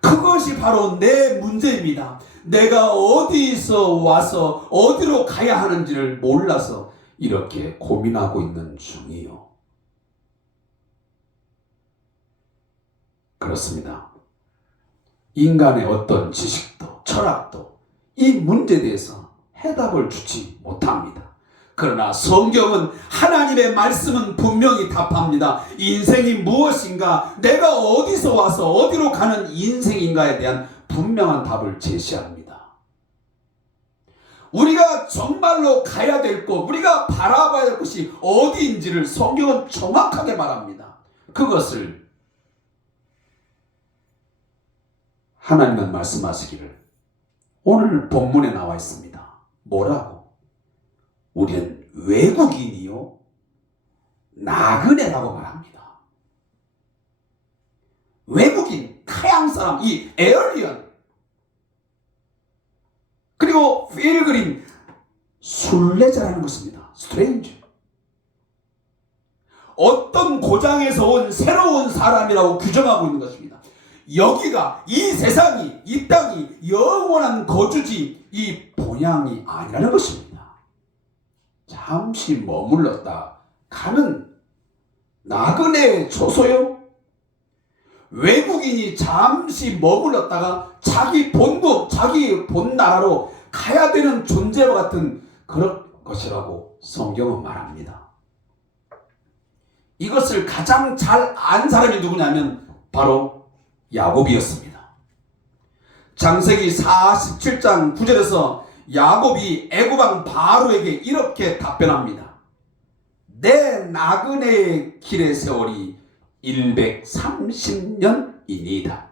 그것이 바로 내 문제입니다. 내가 어디서 와서 어디로 가야 하는지를 몰라서 이렇게 고민하고 있는 중이요. 그렇습니다. 인간의 어떤 지식도 철학도 이 문제에 대해서 해답을 주지 못합니다. 그러나 성경은, 하나님의 말씀은 분명히 답합니다. 인생이 무엇인가, 내가 어디서 와서 어디로 가는 인생인가에 대한 분명한 답을 제시합니다. 우리가 정말로 가야 될 곳, 우리가 바라봐야 될 곳이 어디인지를 성경은 정확하게 말합니다. 그것을 하나님은 말씀하시기를 오늘 본문에 나와 있습니다. 뭐라고? 우리는 외국인이요 나그네라고 말합니다. 외국인, 타양 사람, 이 에얼리언, 그리고 필그림, 순례자라는 것입니다. 스트레인저. 어떤 고장에서 온 새로운 사람이라고 규정하고 있는 것입니다. 여기가, 이 세상이, 이 땅이 영원한 거주지, 이 본향이 아니라는 것입니다. 잠시 머물렀다 가는 나그네 조소요. 외국인이 잠시 머물렀다가 자기 본국, 자기 본나라로 가야 되는 존재와 같은 그런 것이라고 성경은 말합니다. 이것을 가장 잘 안 사람이 누구냐면 바로 야곱이었습니다. 창세기 47장 9절에서 야곱이 애굽왕 바로에게 이렇게 답변합니다. 내 나그네의 길의 세월이 130년이니이다.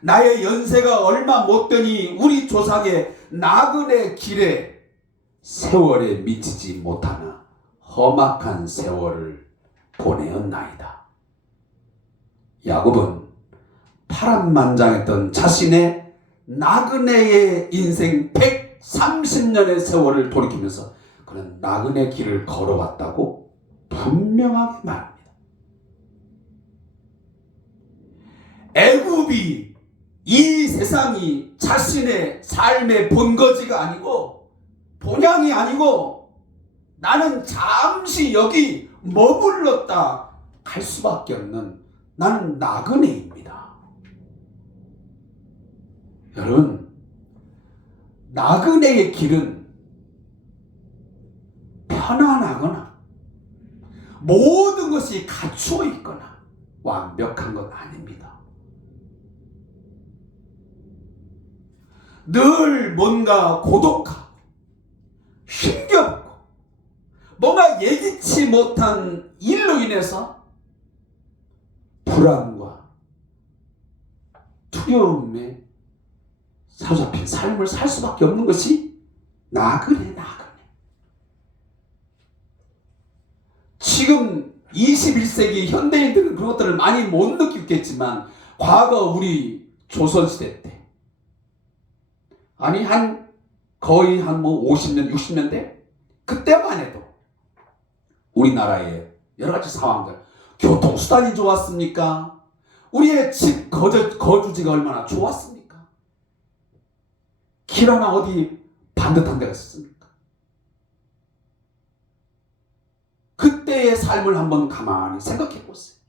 나의 연세가 얼마 못 되니 우리 조상의 나그네 길에 세월에 미치지 못하나 험악한 세월을 보내었나이다. 야곱은 파란만장했던 자신의 나그네의 인생 130년의 세월을 돌이키면서 그는 나그네 길을 걸어왔다고 분명하게 말합니다. 애굽이, 이 세상이 자신의 삶의 본거지가 아니고 본향이 아니고 나는 잠시 여기 머물렀다 갈 수밖에 없는, 나는 나그네입니다. 여러분, 나그네의 길은 편안하거나 모든 것이 갖추어 있거나 완벽한 것 아닙니다. 늘 뭔가 고독하고 힘겹고 뭔가 예기치 못한 일로 인해서 불안과 두려움에 사로잡힌 삶을 살 수밖에 없는 것이 나그네. 지금 21세기 현대인들은 그런 것들을 많이 못 느끼겠지만 과거 우리 조선시대 때, 아니 거의 한 50년, 60년대 그때만 해도 우리나라의 여러 가지 상황들, 교통수단이 좋았습니까? 우리의 집 거주지가 얼마나 좋았습니까? 길 하나 어디 반듯한 데가 있었습니까? 그때의 삶을 한번 가만히 생각해 보세요.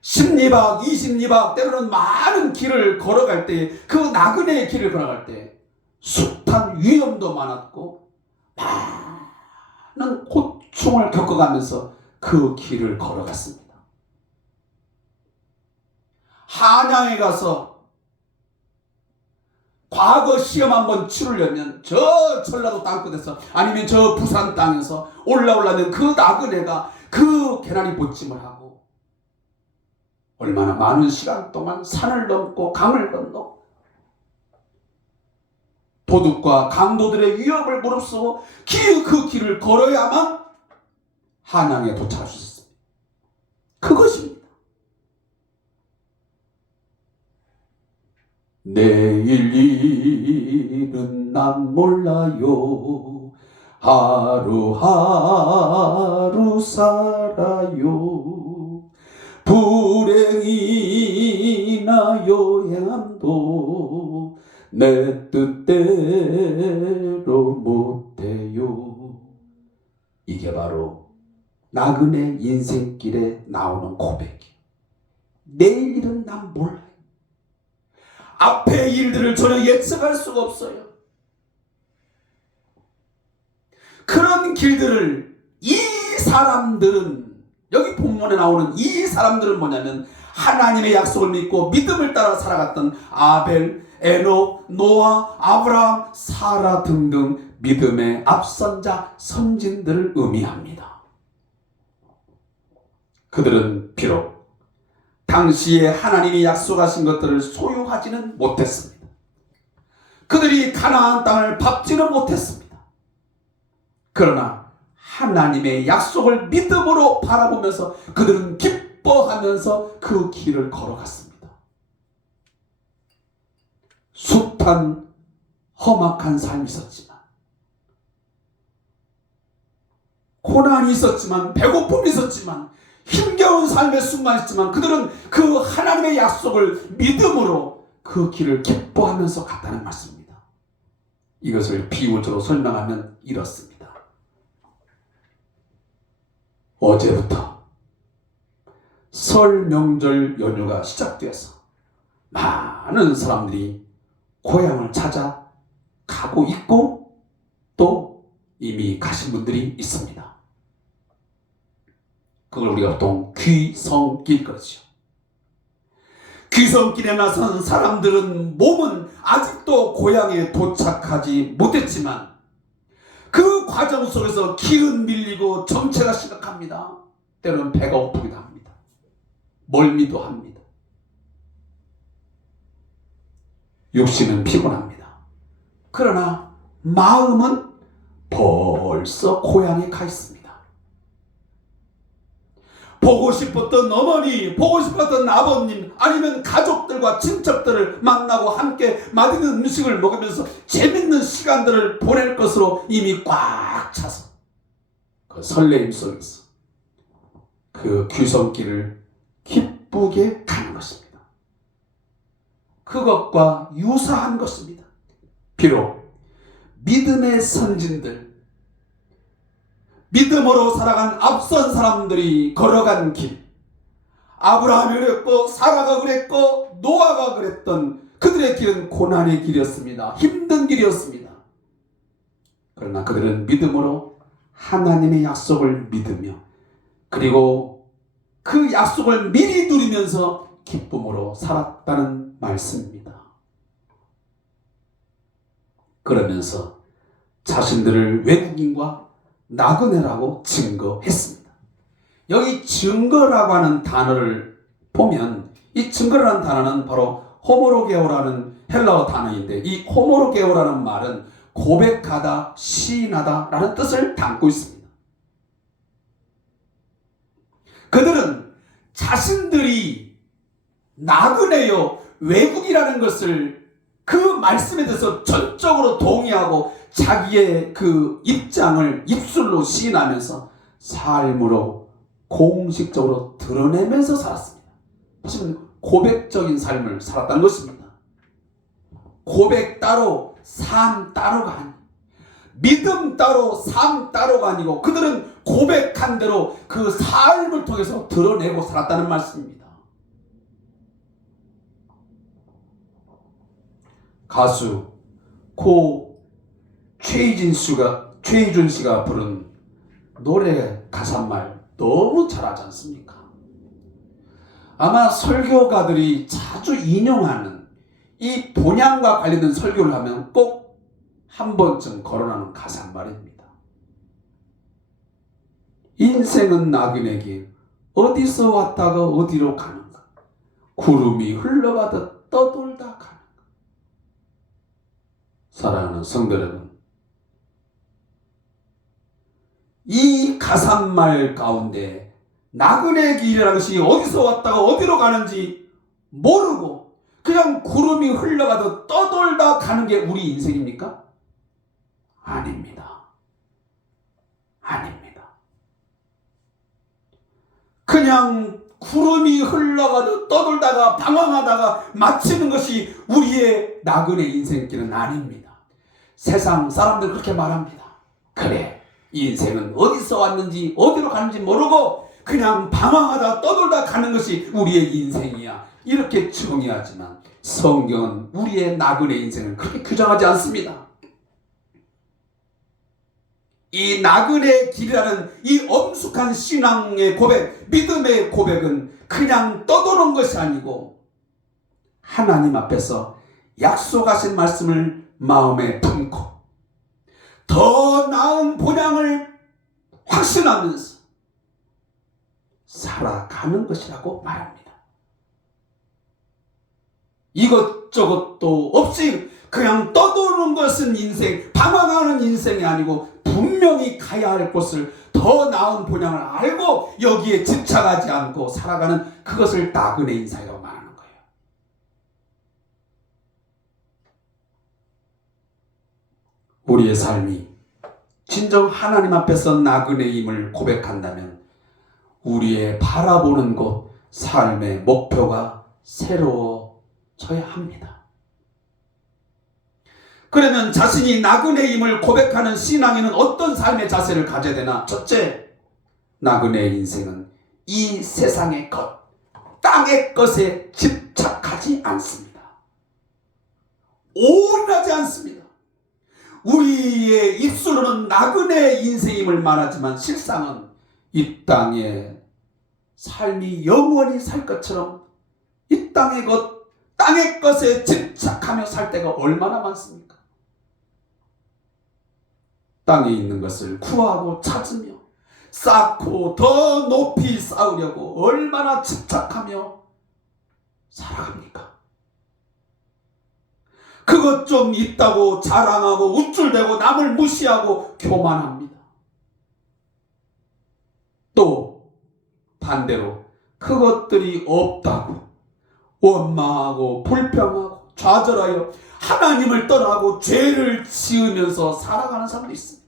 10리박, 20리박, 때로는 많은 길을 걸어갈 때, 그 나그네의 길을 걸어갈 때 숱한 위험도 많았고 많은 고충을 겪어가면서 그 길을 걸어갔습니다. 한양에 가서 과거 시험 한번 치르려면 저 전라도 땅끝에서 아니면 저 부산 땅에서 올라오려면 그 나그네가 그 개나리 보침을 하고 얼마나 많은 시간 동안 산을 넘고 강을 건너 도둑과 강도들의 위협을 무릅쓰고 그 길을 걸어야만 한양에 도착할 수 있습니다. 그것입니다. 내일 일은 난 몰라요. 하루하루 살아요. 불행이나 요양도 내 뜻대로 못해요. 이게 바로 나그네 인생길에 나오는 고백이에요. 내일 일은 난 몰라요. 앞의 일들을 전혀 예측할 수가 없어요. 그런 길들을 이 사람들은, 여기 본문에 나오는 이 사람들은 뭐냐면 하나님의 약속을 믿고 믿음을 따라 살아갔던 아벨, 에녹, 노아, 아브라함, 사라 등등 믿음의 앞선 자, 선진들을 의미합니다. 그들은 비록 당시에 하나님이 약속하신 것들을 소유하지는 못했습니다. 그들이 가나안 땅을 밟지는 못했습니다. 그러나 하나님의 약속을 믿음으로 바라보면서 그들은 기뻐하면서 그 길을 걸어갔습니다. 숱한 험악한 삶이 있었지만, 고난이 있었지만, 배고픔이 있었지만, 힘겨운 삶의 순간이 있지만 그들은 그 하나님의 약속을 믿음으로 그 길을 기뻐하면서 갔다는 말씀입니다. 이것을 비유적으로 설명하면 이렇습니다. 어제부터 설 명절 연휴가 시작되어서 많은 사람들이 고향을 찾아 가고 있고 또 이미 가신 분들이 있습니다. 그걸 우리가 보통 귀성길 그러죠. 귀성길에 나선 사람들은 몸은 아직도 고향에 도착하지 못했지만 그 과정 속에서 길은 밀리고 정체가 심각합니다. 때로는 배가 고프기도 합니다. 멀미도 합니다. 육신은 피곤합니다. 그러나 마음은 벌써 고향에 가 있습니다. 보고 싶었던 어머니, 보고 싶었던 아버님, 아니면 가족들과 친척들을 만나고 함께 맛있는 음식을 먹으면서 재밌는 시간들을 보낼 것으로 이미 꽉 차서 그 설레임 속에서 그 귀성길을 기쁘게 가는 것입니다. 그것과 유사한 것입니다. 비록 믿음의 선진들, 믿음으로 살아간 앞선 사람들이 걸어간 길, 아브라함이 그랬고 사라가 그랬고 노아가 그랬던 그들의 길은 고난의 길이었습니다. 힘든 길이었습니다. 그러나 그들은 믿음으로 하나님의 약속을 믿으며 그리고 그 약속을 미리 누리면서 기쁨으로 살았다는 말씀입니다. 그러면서 자신들을 외국인과 나그네라고 증거했습니다. 여기 증거라고 하는 단어를 보면 이 증거라는 단어는 바로 호모로게오라는 헬라어 단어인데 이 호모로게오라는 말은 고백하다, 시인하다 라는 뜻을 담고 있습니다. 그들은 자신들이 나그네요, 외국이라는 것을 그 말씀에 대해서 전적으로 동의하고 자기의 그 입장을 입술로 시인하면서 삶으로 공식적으로 드러내면서 살았습니다. 사실은 고백적인 삶을 살았다는 것입니다. 고백 따로 삶 따로가 아니고 믿음 따로 삶 따로가 아니고 그들은 고백한 대로 그 삶을 통해서 드러내고 살았다는 말씀입니다. 가수 고 최희준 씨가 부른 노래 가사말 너무 잘하지 않습니까? 아마 설교가들이 자주 인용하는 이 본향과 관련된 설교를 하면 꼭 한 번쯤 거론하는 가사말입니다. 인생은 나그네 길, 어디서 왔다가 어디로 가는가? 구름이 흘러가듯 떠돌다 가는 것. 사랑하는 성도 여러분, 이 가산말 가운데 나그네 길이라는 것이 어디서 왔다가 어디로 가는지 모르고 그냥 구름이 흘러가듯 떠돌다 가는 게 우리 인생입니까? 아닙니다. 아닙니다. 그냥 구름이 흘러가듯 떠돌다가 방황하다가 마치는 것이 우리의 나그네 인생길은 아닙니다. 세상 사람들 그렇게 말합니다. 그래, 인생은 어디서 왔는지 어디로 가는지 모르고 그냥 방황하다 떠돌다 가는 것이 우리의 인생이야, 이렇게 정의하지만 성경은 우리의 나그네 인생을 그렇게 규정하지 않습니다. 이 나그네 길이라는 이 엄숙한 신앙의 고백, 믿음의 고백은 그냥 떠도는 것이 아니고 하나님 앞에서 약속하신 말씀을 마음에 품고 더 나은 본향을 확신하면서 살아가는 것이라고 말합니다. 이것저것도 없이 그냥 떠도는 것은 인생, 방황하는 인생이 아니고 분명히 가야 할 곳을 더 나은 본향을 알고 여기에 집착하지 않고 살아가는 그것을 나그네 인생이라고 말하는 거예요. 우리의 삶이 진정 하나님 앞에서 나그네임을 고백한다면 우리의 바라보는 곳, 삶의 목표가 새로워져야 합니다. 그러면 자신이 나그네임을 고백하는 신앙인은 어떤 삶의 자세를 가져야 되나? 첫째, 나그네의 인생은 이 세상의 것, 땅의 것에 집착하지 않습니다. 올인하지 않습니다. 우리의 입술로는 나그네의 인생임을 말하지만 실상은 이 땅의 삶이 영원히 살 것처럼 이 땅의 것, 땅의 것에 집착하며 살 때가 얼마나 많습니까? 땅에 있는 것을 구하고 찾으며 쌓고 더 높이 쌓으려고 얼마나 집착하며 살아갑니까? 그것 좀 있다고 자랑하고 우쭐대고 남을 무시하고 교만합니다. 또 반대로 그것들이 없다고 원망하고 불평하고 좌절하여 하나님을 떠나고 죄를 지으면서 살아가는 사람도 있습니다.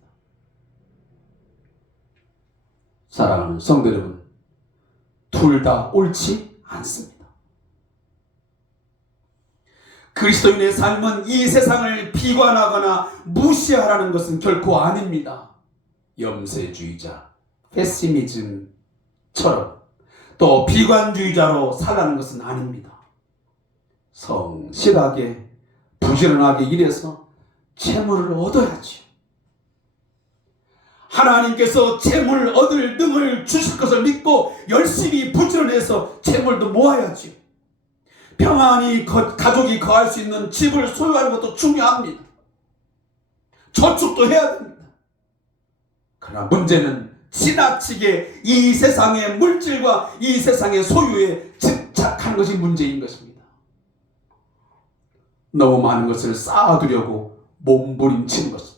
사랑하는 성도 여러분, 둘 다 옳지 않습니다. 그리스도인의 삶은 이 세상을 비관하거나 무시하라는 것은 결코 아닙니다. 염세주의자, 페시미즘처럼 또 비관주의자로 살라는 것은 아닙니다. 성실하게 부지런하게 일해서 재물을 얻어야지. 하나님께서 재물 얻을 능을 주실 것을 믿고 열심히 부지런해서 재물도 모아야지. 평안히 가족이 거할 수 있는 집을 소유하는 것도 중요합니다. 저축도 해야 됩니다. 그러나 문제는 지나치게 이 세상의 물질과 이 세상의 소유에 집착하는 것이 문제인 것입니다. 너무 많은 것을 쌓아두려고 몸부림치는 것입니다.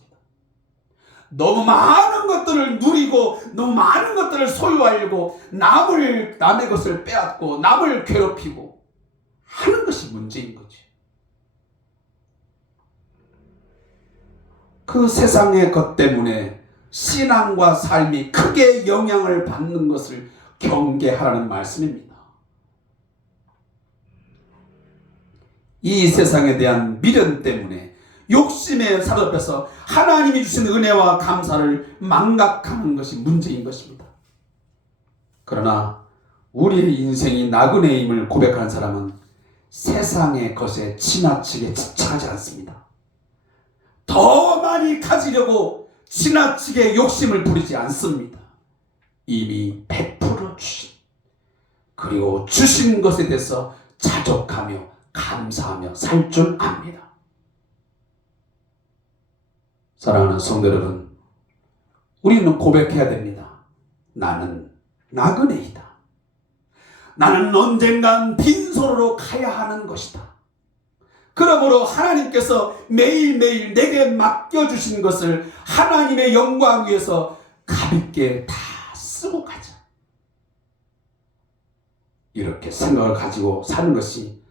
너무 많은 것들을 누리고 너무 많은 것들을 소유하려고 남의 것을 빼앗고 남을 괴롭히고 하는 것이 문제인 거지. 그 세상의 것 때문에 신앙과 삶이 크게 영향을 받는 것을 경계하라는 말씀입니다. 이 세상에 대한 미련 때문에 욕심에 사로잡혀서 하나님이 주신 은혜와 감사를 망각하는 것이 문제인 것입니다. 그러나 우리의 인생이 나그네임을 고백하는 사람은 세상의 것에 지나치게 집착하지 않습니다. 더 많이 가지려고 지나치게 욕심을 부리지 않습니다. 이미 베풀어 주신, 그리고 주신 것에 대해서 자족하며 감사하며 살 줄 압니다. 사랑하는 성도 여러분, 우리는 고백해야 됩니다. 나는 나그네이다. 나는 언젠간 빈손으로 가야 하는 것이다. 그러므로 하나님께서 매일매일 내게 맡겨주신 것을 하나님의 영광 위해서 가볍게 다 쓰고 가자. 이렇게 생각을 가지고 사는 것이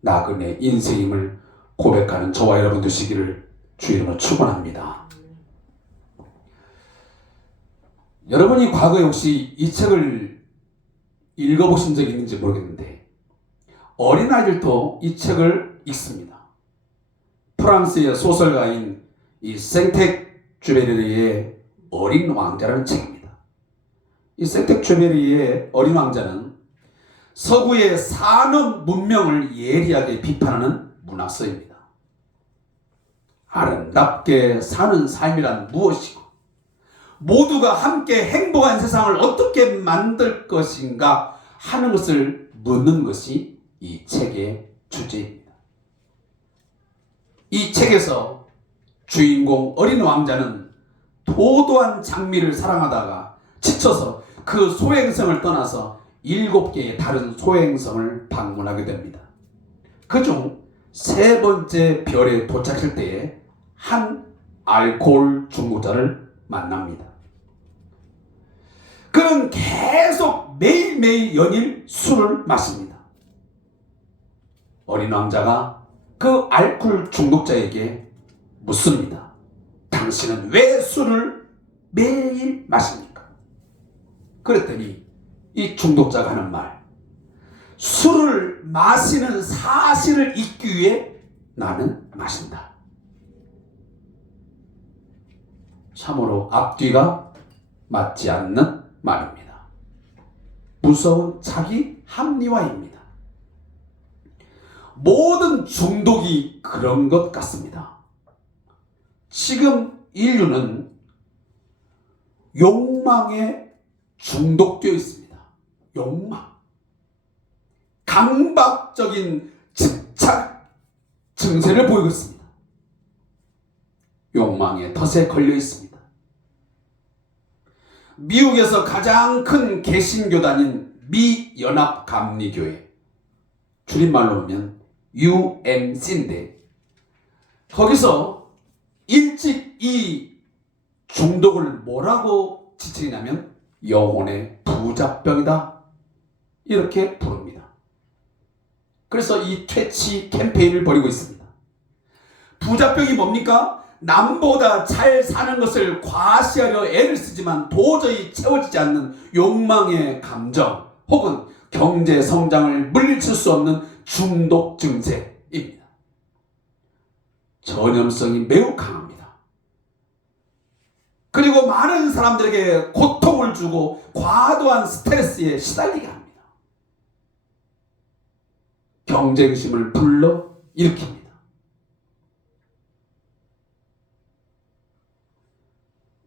나그네 인생임을 고백하는 저와 여러분 되시기를 주 이름으로 축원합니다. 여러분이 과거에 혹시 이 책을 읽어보신 적이 있는지 모르겠는데 어린아이들도 이 책을 읽습니다. 프랑스의 소설가인 이 생텍쥐베리의 어린 왕자라는 책입니다. 이 생텍쥐베리의 어린 왕자는 서구의 산업 문명을 예리하게 비판하는 문학서입니다. 아름답게 사는 삶이란 무엇이고 모두가 함께 행복한 세상을 어떻게 만들 것인가 하는 것을 묻는 것이 이 책의 주제입니다. 이 책에서 주인공 어린 왕자는 도도한 장미를 사랑하다가 지쳐서 그 소행성을 떠나서 7개의 다른 소행성을 방문하게 됩니다. 그중 3번째 별에 도착할 때에 한 알코올 중독자를 만납니다. 그는 계속 매일매일 연일 술을 마십니다. 어린 왕자가 그 알코올 중독자에게 묻습니다. 당신은 왜 술을 매일 마십니까? 그랬더니 이 중독자가 하는 말, 술을 마시는 사실을 잊기 위해 나는 마신다. 참으로 앞뒤가 맞지 않는 말입니다. 무서운 자기 합리화입니다. 모든 중독이 그런 것 같습니다. 지금 인류는 욕망에 중독되어 있습니다. 욕망. 강박적인 집착 증세를 보이고 있습니다. 욕망의 덫에 걸려 있습니다. 미국에서 가장 큰 개신교단인 미연합감리교회, 줄임말로 하면 UMC인데 거기서 일찍 이 중독을 뭐라고 지칭하냐면 영혼의 부자병이다 이렇게 부릅니다. 그래서 이 퇴치 캠페인을 벌이고 있습니다. 부자병이 뭡니까? 남보다 잘 사는 것을 과시하려 애를 쓰지만 도저히 채워지지 않는 욕망의 감정 혹은 경제 성장을 물리칠 수 없는 중독 증세입니다. 전염성이 매우 강합니다. 그리고 많은 사람들에게 고통을 주고 과도한 스트레스에 시달리게 합니다. 경쟁심을 불러 일으킵니다.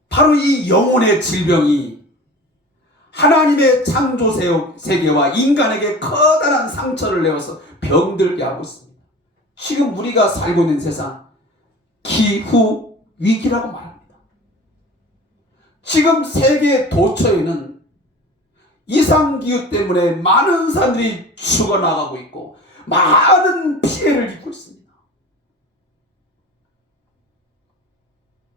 바로 이 영혼의 질병이 하나님의 창조 세계와 인간에게 커다란 상처를 내어서 병들게 하고 있습니다. 지금 우리가 살고 있는 세상, 기후 위기라고 말합니다. 지금 세계 도처에는 이상기후 때문에 많은 사람들이 죽어나가고 있고 많은 피해를 입고 있습니다.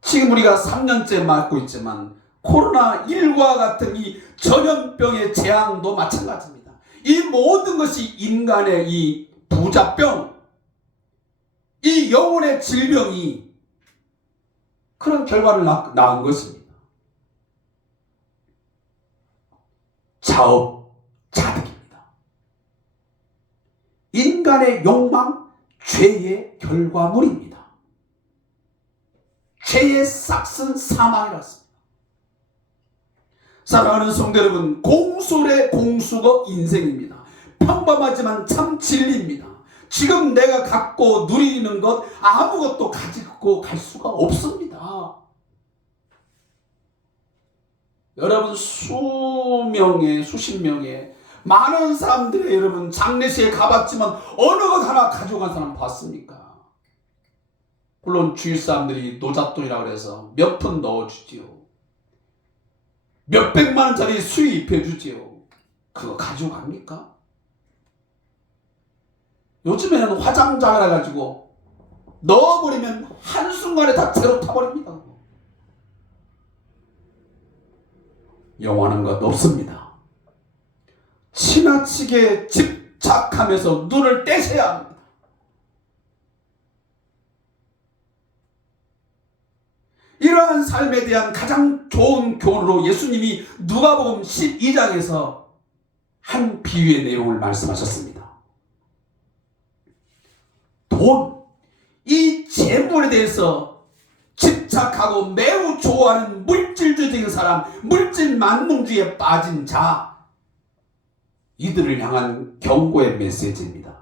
지금 우리가 3년째 맞고 있지만 코로나19와 같은 이 전염병의 재앙도 마찬가지입니다. 이 모든 것이 인간의 이 부자병, 이 영혼의 질병이 그런 결과를 낳은 것입니다. 자업자득입니다. 인간의 욕망, 죄의 결과물입니다. 죄의 싹은 사망이었습니다. 사랑하는 성도 여러분, 공술의 공수가 인생입니다. 평범하지만 참 진리입니다. 지금 내가 갖고 누리는 것 아무것도 가지고 갈 수가 없습니다. 여러분 수십 명의 많은 사람들의 여러분 장례식에 가봤지만 어느 것 하나 가져간 사람 봤습니까? 물론 주위 사람들이 노잣돈이라고 해서 몇 푼 넣어주지요. 몇백만 원짜리 수입해 주지요. 그거 가져갑니까? 요즘에는 화장장이라 가지고 넣어버리면 한순간에 다 제로 타버립니다. 영원한 것 없습니다. 지나치게 집착하면서 눈을 떼셔야 합니다. 이러한 삶에 대한 가장 좋은 교훈으로 예수님이 누가복음 12장에서 한 비유의 내용을 말씀하셨습니다. 돈, 이 재물에 대해서 집착하고 매우 좋아하는 물질주의적인 사람, 물질 만능주의에 빠진 자, 이들을 향한 경고의 메시지입니다.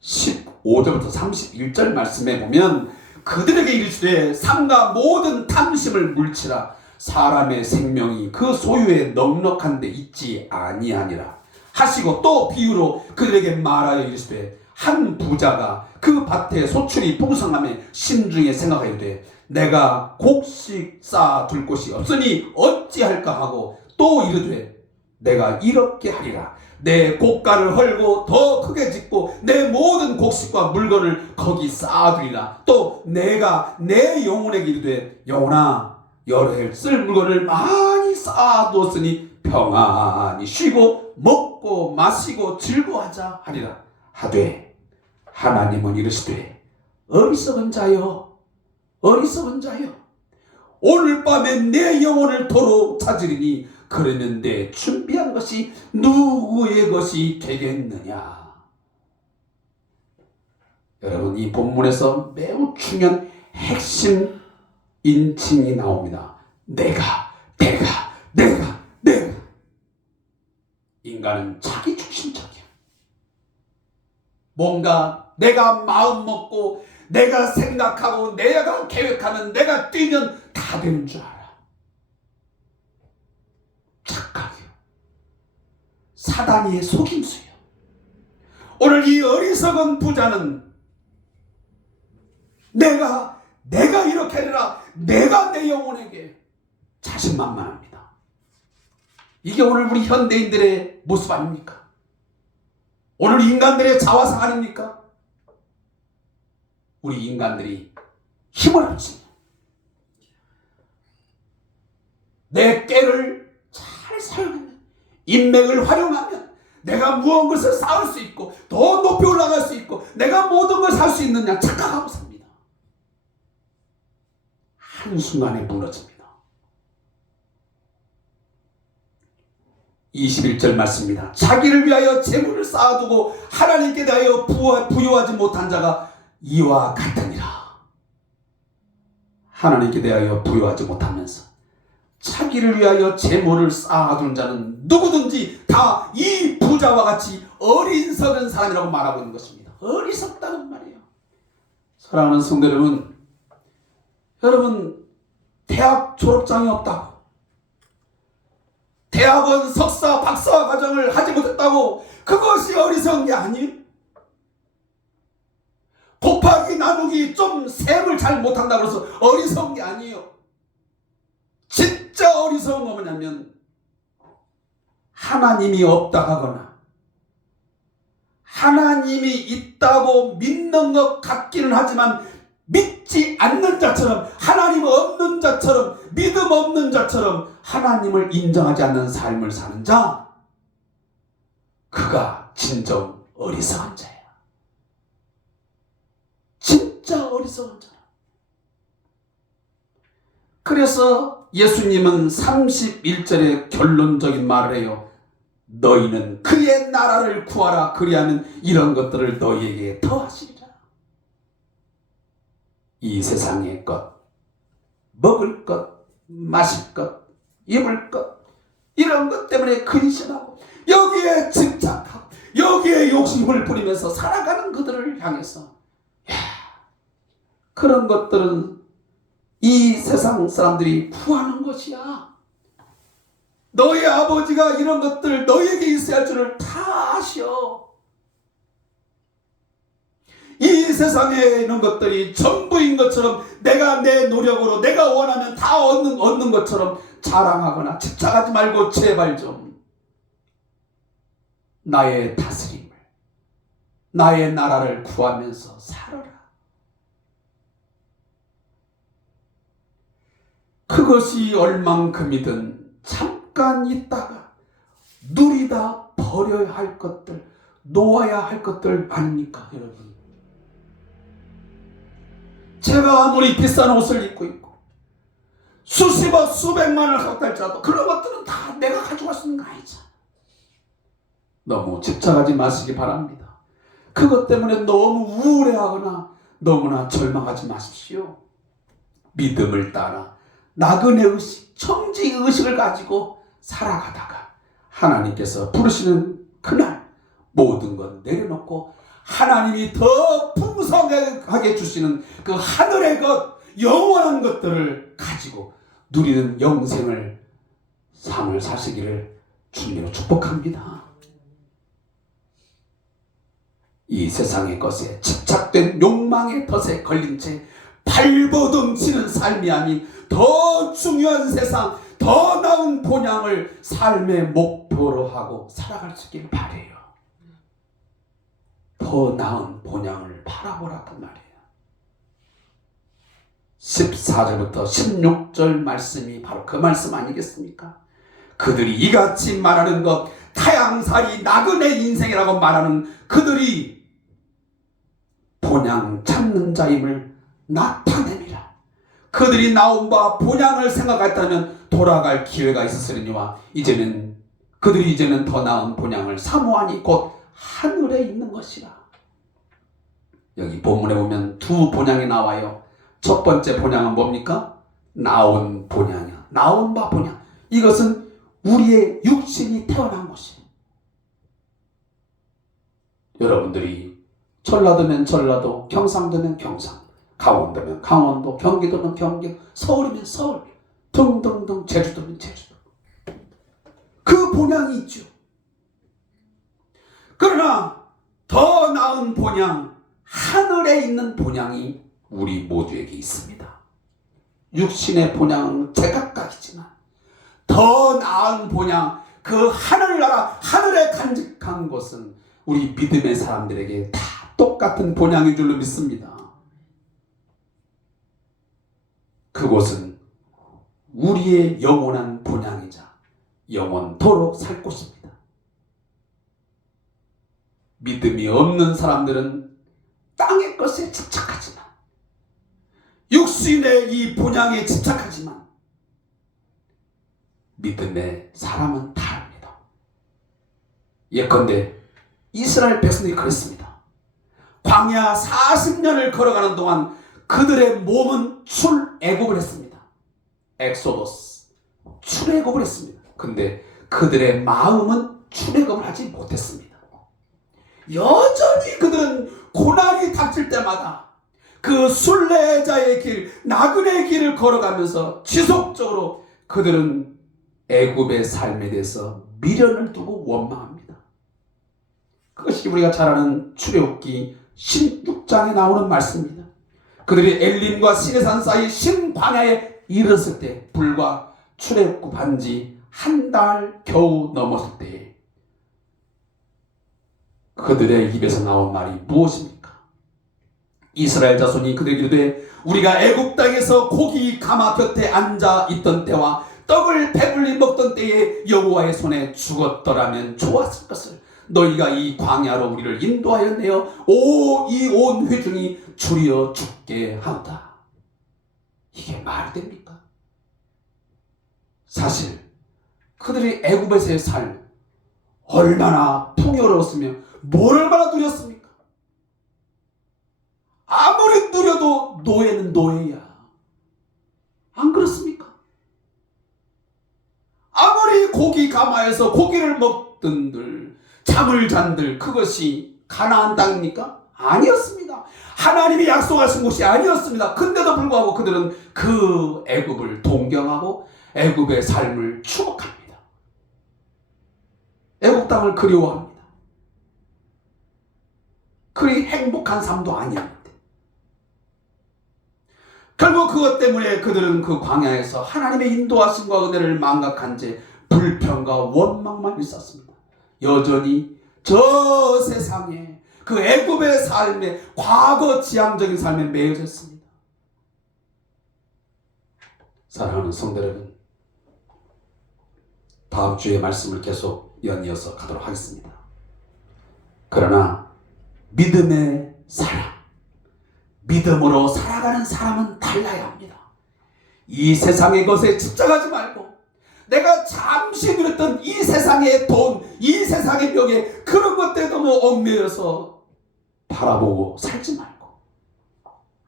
15절부터 31절 말씀에 보면 그들에게 이르시되 삼가 모든 탐심을 물치라. 사람의 생명이 그 소유에 넉넉한 데 있지 아니하니라 하시고 또 비유로 그들에게 말하여 이르시되 한 부자가 그 밭에 소출이 풍성함에 심중에 생각하여되 내가 곡식 쌓아둘 곳이 없으니 어찌할까 하고 또 이르되 내가 이렇게 하리라. 내 곡간을 헐고 더 크게 짓고 내 모든 곡식과 물건을 거기 쌓아두리라. 또 내가 내 영혼에게 이르되 영혼아 여러 해 쓸 물건을 많이 쌓아두었으니 평안히 쉬고 먹고 마시고 즐거워하자 하리라 하되 하나님은 이르시되 어리석은 자여 어리석은 자여 오늘 밤에 내 영혼을 도로 찾으리니 그러면 내 준비한 것이 누구의 것이 되겠느냐. 여러분, 이 본문에서 매우 중요한 핵심 인칭이 나옵니다. 내가. 인간은 자기 중심적이야. 뭔가 내가 마음 먹고 내가 생각하고 내가 계획하면 내가 뛰면 다 되는 줄 알아. 착각이요. 사단의 속임수요. 오늘 이 어리석은 부자는 내가 이렇게 하리라. 내가 내 영혼에게 자신만만합니다. 이게 오늘 우리 현대인들의 모습 아닙니까? 오늘 인간들의 자화상 아닙니까? 우리 인간들이 힘을 합치면 내 깨를 잘 사용하면 인맥을 활용하면 내가 무언가를 쌓을 수 있고 더 높이 올라갈 수 있고 내가 모든 걸 살 수 있느냐 착각하고 삽니다. 한순간에 무너집니다. 21절 말씀입니다. 자기를 위하여 재물을 쌓아두고 하나님께 대하여 부여하지 못한 자가 이와 같으니라. 하나님께 대하여 부여하지 못하면서 자기를 위하여 재물을 쌓아둔 자는 누구든지 다 이 부자와 같이 어리석은 사람이라고 말하고 있는 것입니다. 어리석다는 말이에요. 사랑하는 성도 여러분 대학 졸업장이 없다고, 대학원 석사 박사 과정을 하지 못했다고 그것이 어리석은 게 아니에요. 곱하기 나누기 좀 셈을 잘 못한다고 해서 어리석은 게 아니에요. 진짜 어리석은 건 뭐냐면 하나님이 없다 하거나 하나님이 있다고 믿는 것 같기는 하지만 믿지 않는 자처럼, 하나님 없는 자처럼, 믿음 없는 자처럼 하나님을 인정하지 않는 삶을 사는 자, 그가 진정 어리석은 자야. 진짜 어리석은 자야. 그래서 예수님은 31절에 결론적인 말을 해요. 너희는 그의 나라를 구하라. 그리하면 이런 것들을 너희에게 더하시리라. 이 세상의 것, 먹을 것, 마실 것, 입을 것, 이런 것 때문에 근심하고 여기에 집착하고 여기에 욕심을 부리면서 살아가는 그들을 향해서 그런 것들은 이 세상 사람들이 구하는 것이야. 너희 아버지가 이런 것들 너희에게 있어야 할 줄을 다 아셔. 이 세상에 있는 것들이 전부인 것처럼 내가 내 노력으로 내가 원하면 다 얻는 것처럼 자랑하거나 집착하지 말고 제발 좀 나의 다스림을, 나의 나라를 구하면서 살아라. 그것이 얼만큼이든 잠깐 있다가 누리다 버려야 할 것들, 놓아야 할 것들 아닙니까, 여러분? 제가 아무리 비싼 옷을 입고 있고 수십억 수백만을 갖고 할지라도 그런 것들은 다 내가 가져갈 수 있는 거 아니죠. 너무 집착하지 마시기 바랍니다. 그것 때문에 너무 우울해하거나 너무나 절망하지 마십시오. 믿음을 따라 나그네 의식, 청지 의식을 가지고 살아가다가 하나님께서 부르시는 그날 모든 것 내려놓고 하나님이 더 풍성하게 주시는 그 하늘의 것, 영원한 것들을 가지고 누리는 영생을 삶을 사시기를 주님으로 축복합니다. 이 세상의 것에 집착된 욕망의 덫에 걸린 채 발버둥치는 삶이 아닌 더 중요한 세상, 더 나은 본향을 삶의 목표로 하고 살아갈 수 있길 바라요. 더 나은 본향을 바라보라고 말이에요. 14절부터 16절 말씀이 바로 그 말씀 아니겠습니까? 그들이 이같이 말하는 것, 타양살이 나그네 인생이라고 말하는 그들이 본향 찾는 자임을 나타내미라. 그들이 나온 바 본향을 생각했다면 돌아갈 기회가 있었으니와 그들이 이제는 더 나은 본향을 사모하니 곧 하늘에 있는 것이라. 여기 본문에 보면 두 본향이 나와요. 첫 번째 본향은 뭡니까? 나온 본향이야. 나온 바 본향. 이것은 우리의 육신이 태어난 곳이에요. 여러분들이 전라도면 전라도, 경상도면 경상, 강원도면 강원도, 경기도면 경기도, 서울이면 서울, 등등등, 제주도면 제주도. 그 본향이 있죠. 그러나 더 나은 본향, 하늘에 있는 본향이 우리 모두에게 있습니다. 육신의 본향은 제각각이지만 더 나은 본향, 그 하늘나라, 하늘에 간직한 것은 우리 믿음의 사람들에게 다 똑같은 본향인 줄로 믿습니다. 그곳은 우리의 영원한 본향이자 영원토록 살 곳입니다. 믿음이 없는 사람들은 땅의 것에 집착하지만, 육신의 이 본향에 집착하지만, 믿음의 사람은 다릅니다. 예컨대 이스라엘 백성들이 그랬습니다. 광야 40년을 걸어가는 동안 그들의 몸은 출애굽을 했습니다. 엑소더스, 출애굽을 했습니다. 근데 그들의 마음은 출애굽을 하지 못했습니다. 여전히 그들은 고난이 닥칠 때마다 그 순례자의 길, 나그네의 길을 걸어가면서 지속적으로 그들은 애굽의 삶에 대해서 미련을 두고 원망합니다. 그것이 우리가 잘 아는 출애굽기 16장에 나오는 말씀입니다. 그들이 엘림과 시내산 사이 신광야에 이르렀을 때, 불과 출애굽한 지 한 달 겨우 넘었을 때에 그들의 입에서 나온 말이 무엇입니까? 이스라엘 자손이 그들에게 이르되 우리가 애굽 땅에서 고기 가마 곁에 앉아 있던 때와 떡을 배불리 먹던 때에 여호와의 손에 죽었더라면 좋았을 것을 너희가 이 광야로 우리를 인도하였네요. 이 온 회중이 줄이어 죽게 하다. 이게 말이 됩니까? 사실 그들이 애굽에서의 삶 얼마나 풍요로웠으며 뭘 얼마나 누렸습니까? 아무리 누려도 노예는 노예야. 안 그렇습니까? 아무리 고기 가마에서 고기를 먹든들 잠을 잔들 그것이 가나안 땅입니까? 아니었습니다. 하나님이 약속하신 곳이 아니었습니다. 근데도 불구하고 그들은 그 애굽을 동경하고 애굽의 삶을 추억합니다. 애굽 땅을 그리워합니다. 그리 행복한 삶도 아니었는데 결국 그것 때문에 그들은 그 광야에서 하나님의 인도하심과 은혜를 망각한 채 불평과 원망만 있었습니다. 여전히 저 세상에 그 애굽의 삶에, 과거 지향적인 삶에 매여져 있습니다. 사랑하는 성도 여러분, 다음 주에 말씀을 계속 연이어서 가도록 하겠습니다. 그러나 믿음의 사람, 믿음으로 살아가는 사람은 달라야 합니다. 이 세상의 것에 집착하지 말고 내가 잠시 누렸던 이 세상의 돈, 이 세상의 명예, 그런 것들에 너무 얽매여서 바라보고 살지 말고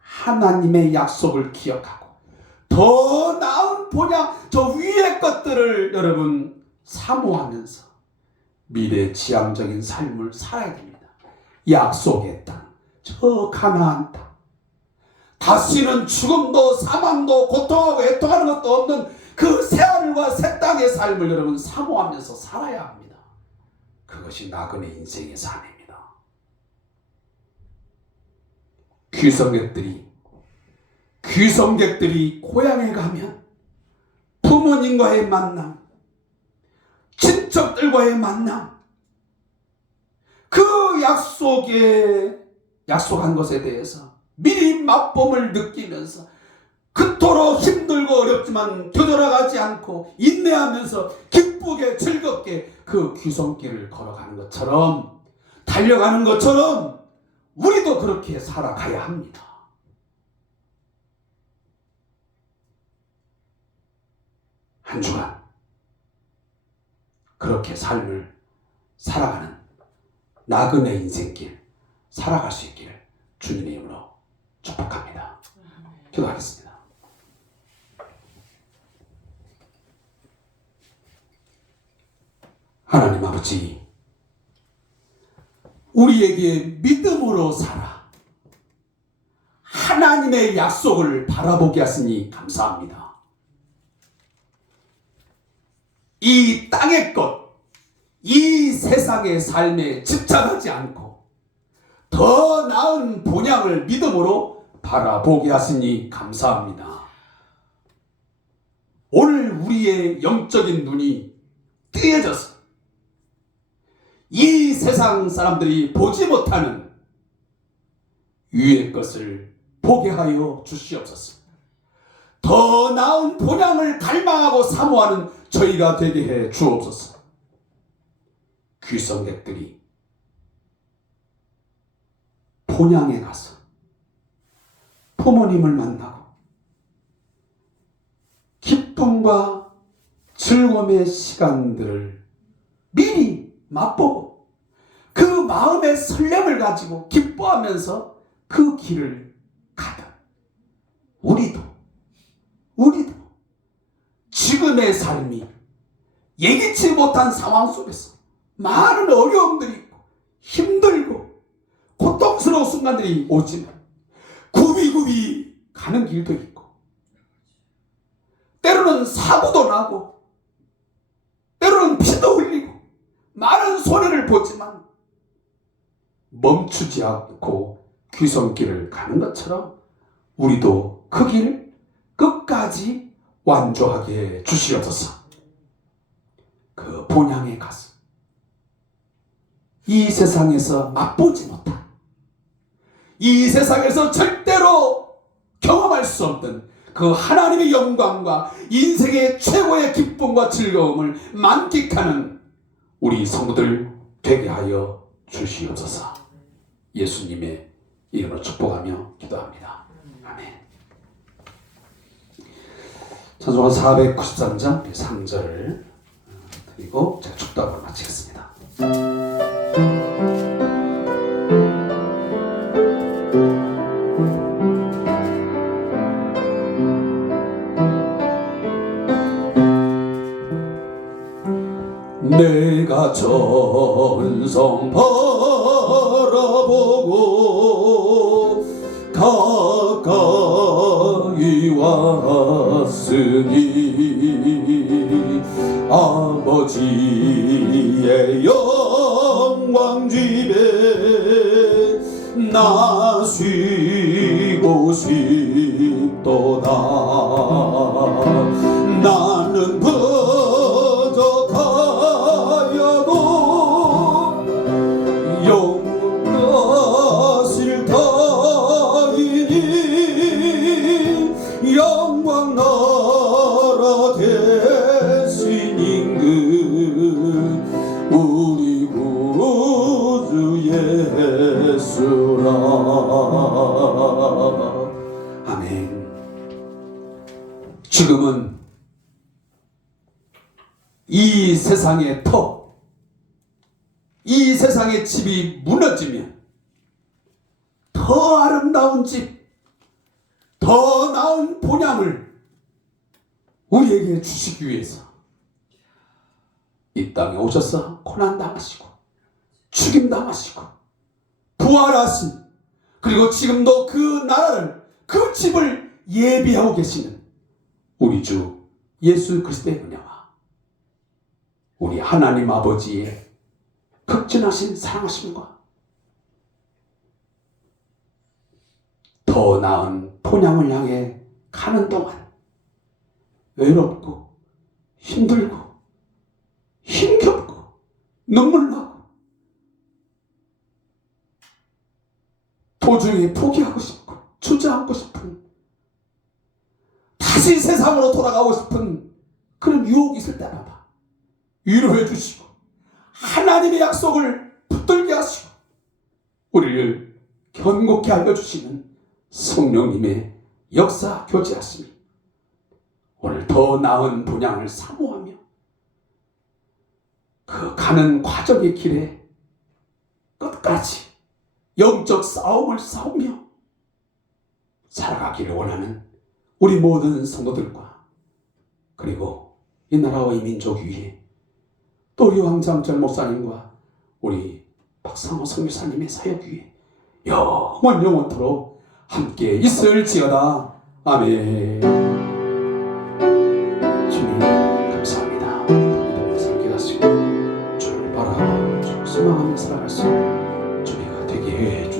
하나님의 약속을 기억하고 더 나은 본향, 저 위의 것들을 여러분 사모하면서 미래 지향적인 삶을 살아야 됩니다. 약속의 땅, 저 가나안 땅, 다시는 죽음도 사망도 고통하고 애통하는 것도 없는 그 새하늘과 새 땅의 삶을 여러분 사모하면서 살아야 합니다. 그것이 나그네 인생의 삶입니다. 귀성객들이 고향에 가면 부모님과의 만남, 친척들과의 만남, 그 약속한 것에 대해서 미리 맛봄을 느끼면서 그토록 힘들고 어렵지만 되돌아가지 않고 인내하면서 기쁘게 즐겁게 그 귀성길을 걸어가는 것처럼, 달려가는 것처럼 우리도 그렇게 살아가야 합니다. 한 주간 그렇게 삶을 살아가는 나그네 인생길 살아갈 수 있기를 주님의 이름으로 축복합니다. 기도하겠습니다. 하나님 아버지, 우리에게 믿음으로 살아 하나님의 약속을 바라보게 하시니 감사합니다. 이 땅의 것, 이 세상의 삶에 집착하지 않고 더 나은 본향을 믿음으로 바라보게 하시니 감사합니다. 오늘 우리의 영적인 눈이 뜨여져서 이 세상 사람들이 보지 못하는 위의 것을 보게 하여 주시옵소서. 더 나은 본향을 갈망하고 사모하는 저희가 되게 해 주옵소서. 귀성객들이 본향에 가서 부모님을 만나고 기쁨과 즐거움의 시간들을 미리 맛보고 그 마음의 설렘을 가지고 기뻐하면서 그 길을 가듯 우리도 지금의 삶이 예기치 못한 상황 속에서 많은 어려움들이 있고 힘들고 고통스러운 순간들이 오지만 굽이굽이 가는 길도 있고 때로는 사고도 나고 때로는 피도 흘리고 많은 손해를 보지만 멈추지 않고 귀성길을 가는 것처럼 우리도 그 길 끝까지 완주하게 주시옵소서. 그 본향에 가서 이 세상에서 맛보지 못한, 이 세상에서 절대로 경험할 수 없는 그 하나님의 영광과 인생의 최고의 기쁨과 즐거움을 만끽하는 우리 성도들 되게 하여 주시옵소서. 예수님의 이름으로 축복하며 기도합니다. 아멘. 찬송가 493장 3절을 드리고 제가 축도하고 마치겠습니다. 내가 전성 바라보고 가까이 왔으니 아버지의 영광 집에 나 쉬고 싶도다. 나는 부족하여도 영원한 세상의 터, 이 세상의 집이 무너지면 더 아름다운 집, 더 나은 본향을 우리에게 주시기 위해서 이 땅에 오셔서 고난당하시고 죽임당하시고 부활하신, 그리고 지금도 그 나라를, 그 집을 예비하고 계시는 우리 주 예수 그리스도의 은혜와 우리 하나님 아버지의 극진하신 사랑하심과 더 나은 본향을 향해 가는 동안 외롭고 힘들고 힘겹고 눈물 나고 도중에 포기하고 싶고 주저앉고 싶은, 다시 세상으로 돌아가고 싶은 그런 유혹이 있을 때마다 위로해 주시고 하나님의 약속을 붙들게 하시고 우리를 견고케 알려주시는 성령님의 역사 교제하심이 오늘 더 나은 본향을 사모하며 그 가는 과정의 길에 끝까지 영적 싸움을 싸우며 살아가기를 원하는 우리 모든 성도들과, 그리고 이 나라와 이 민족 위에 또 우리 황장철 목사님과 우리 박상호 선교사님의 사역 위에 영원토록 함께 있을지어다. 아멘. 주님 감사합니다. 믿음으로 살게 하시고 주를 바라보고 주를 소망하며 살아갈 수 있는 준비가 되게 해주시옵소서.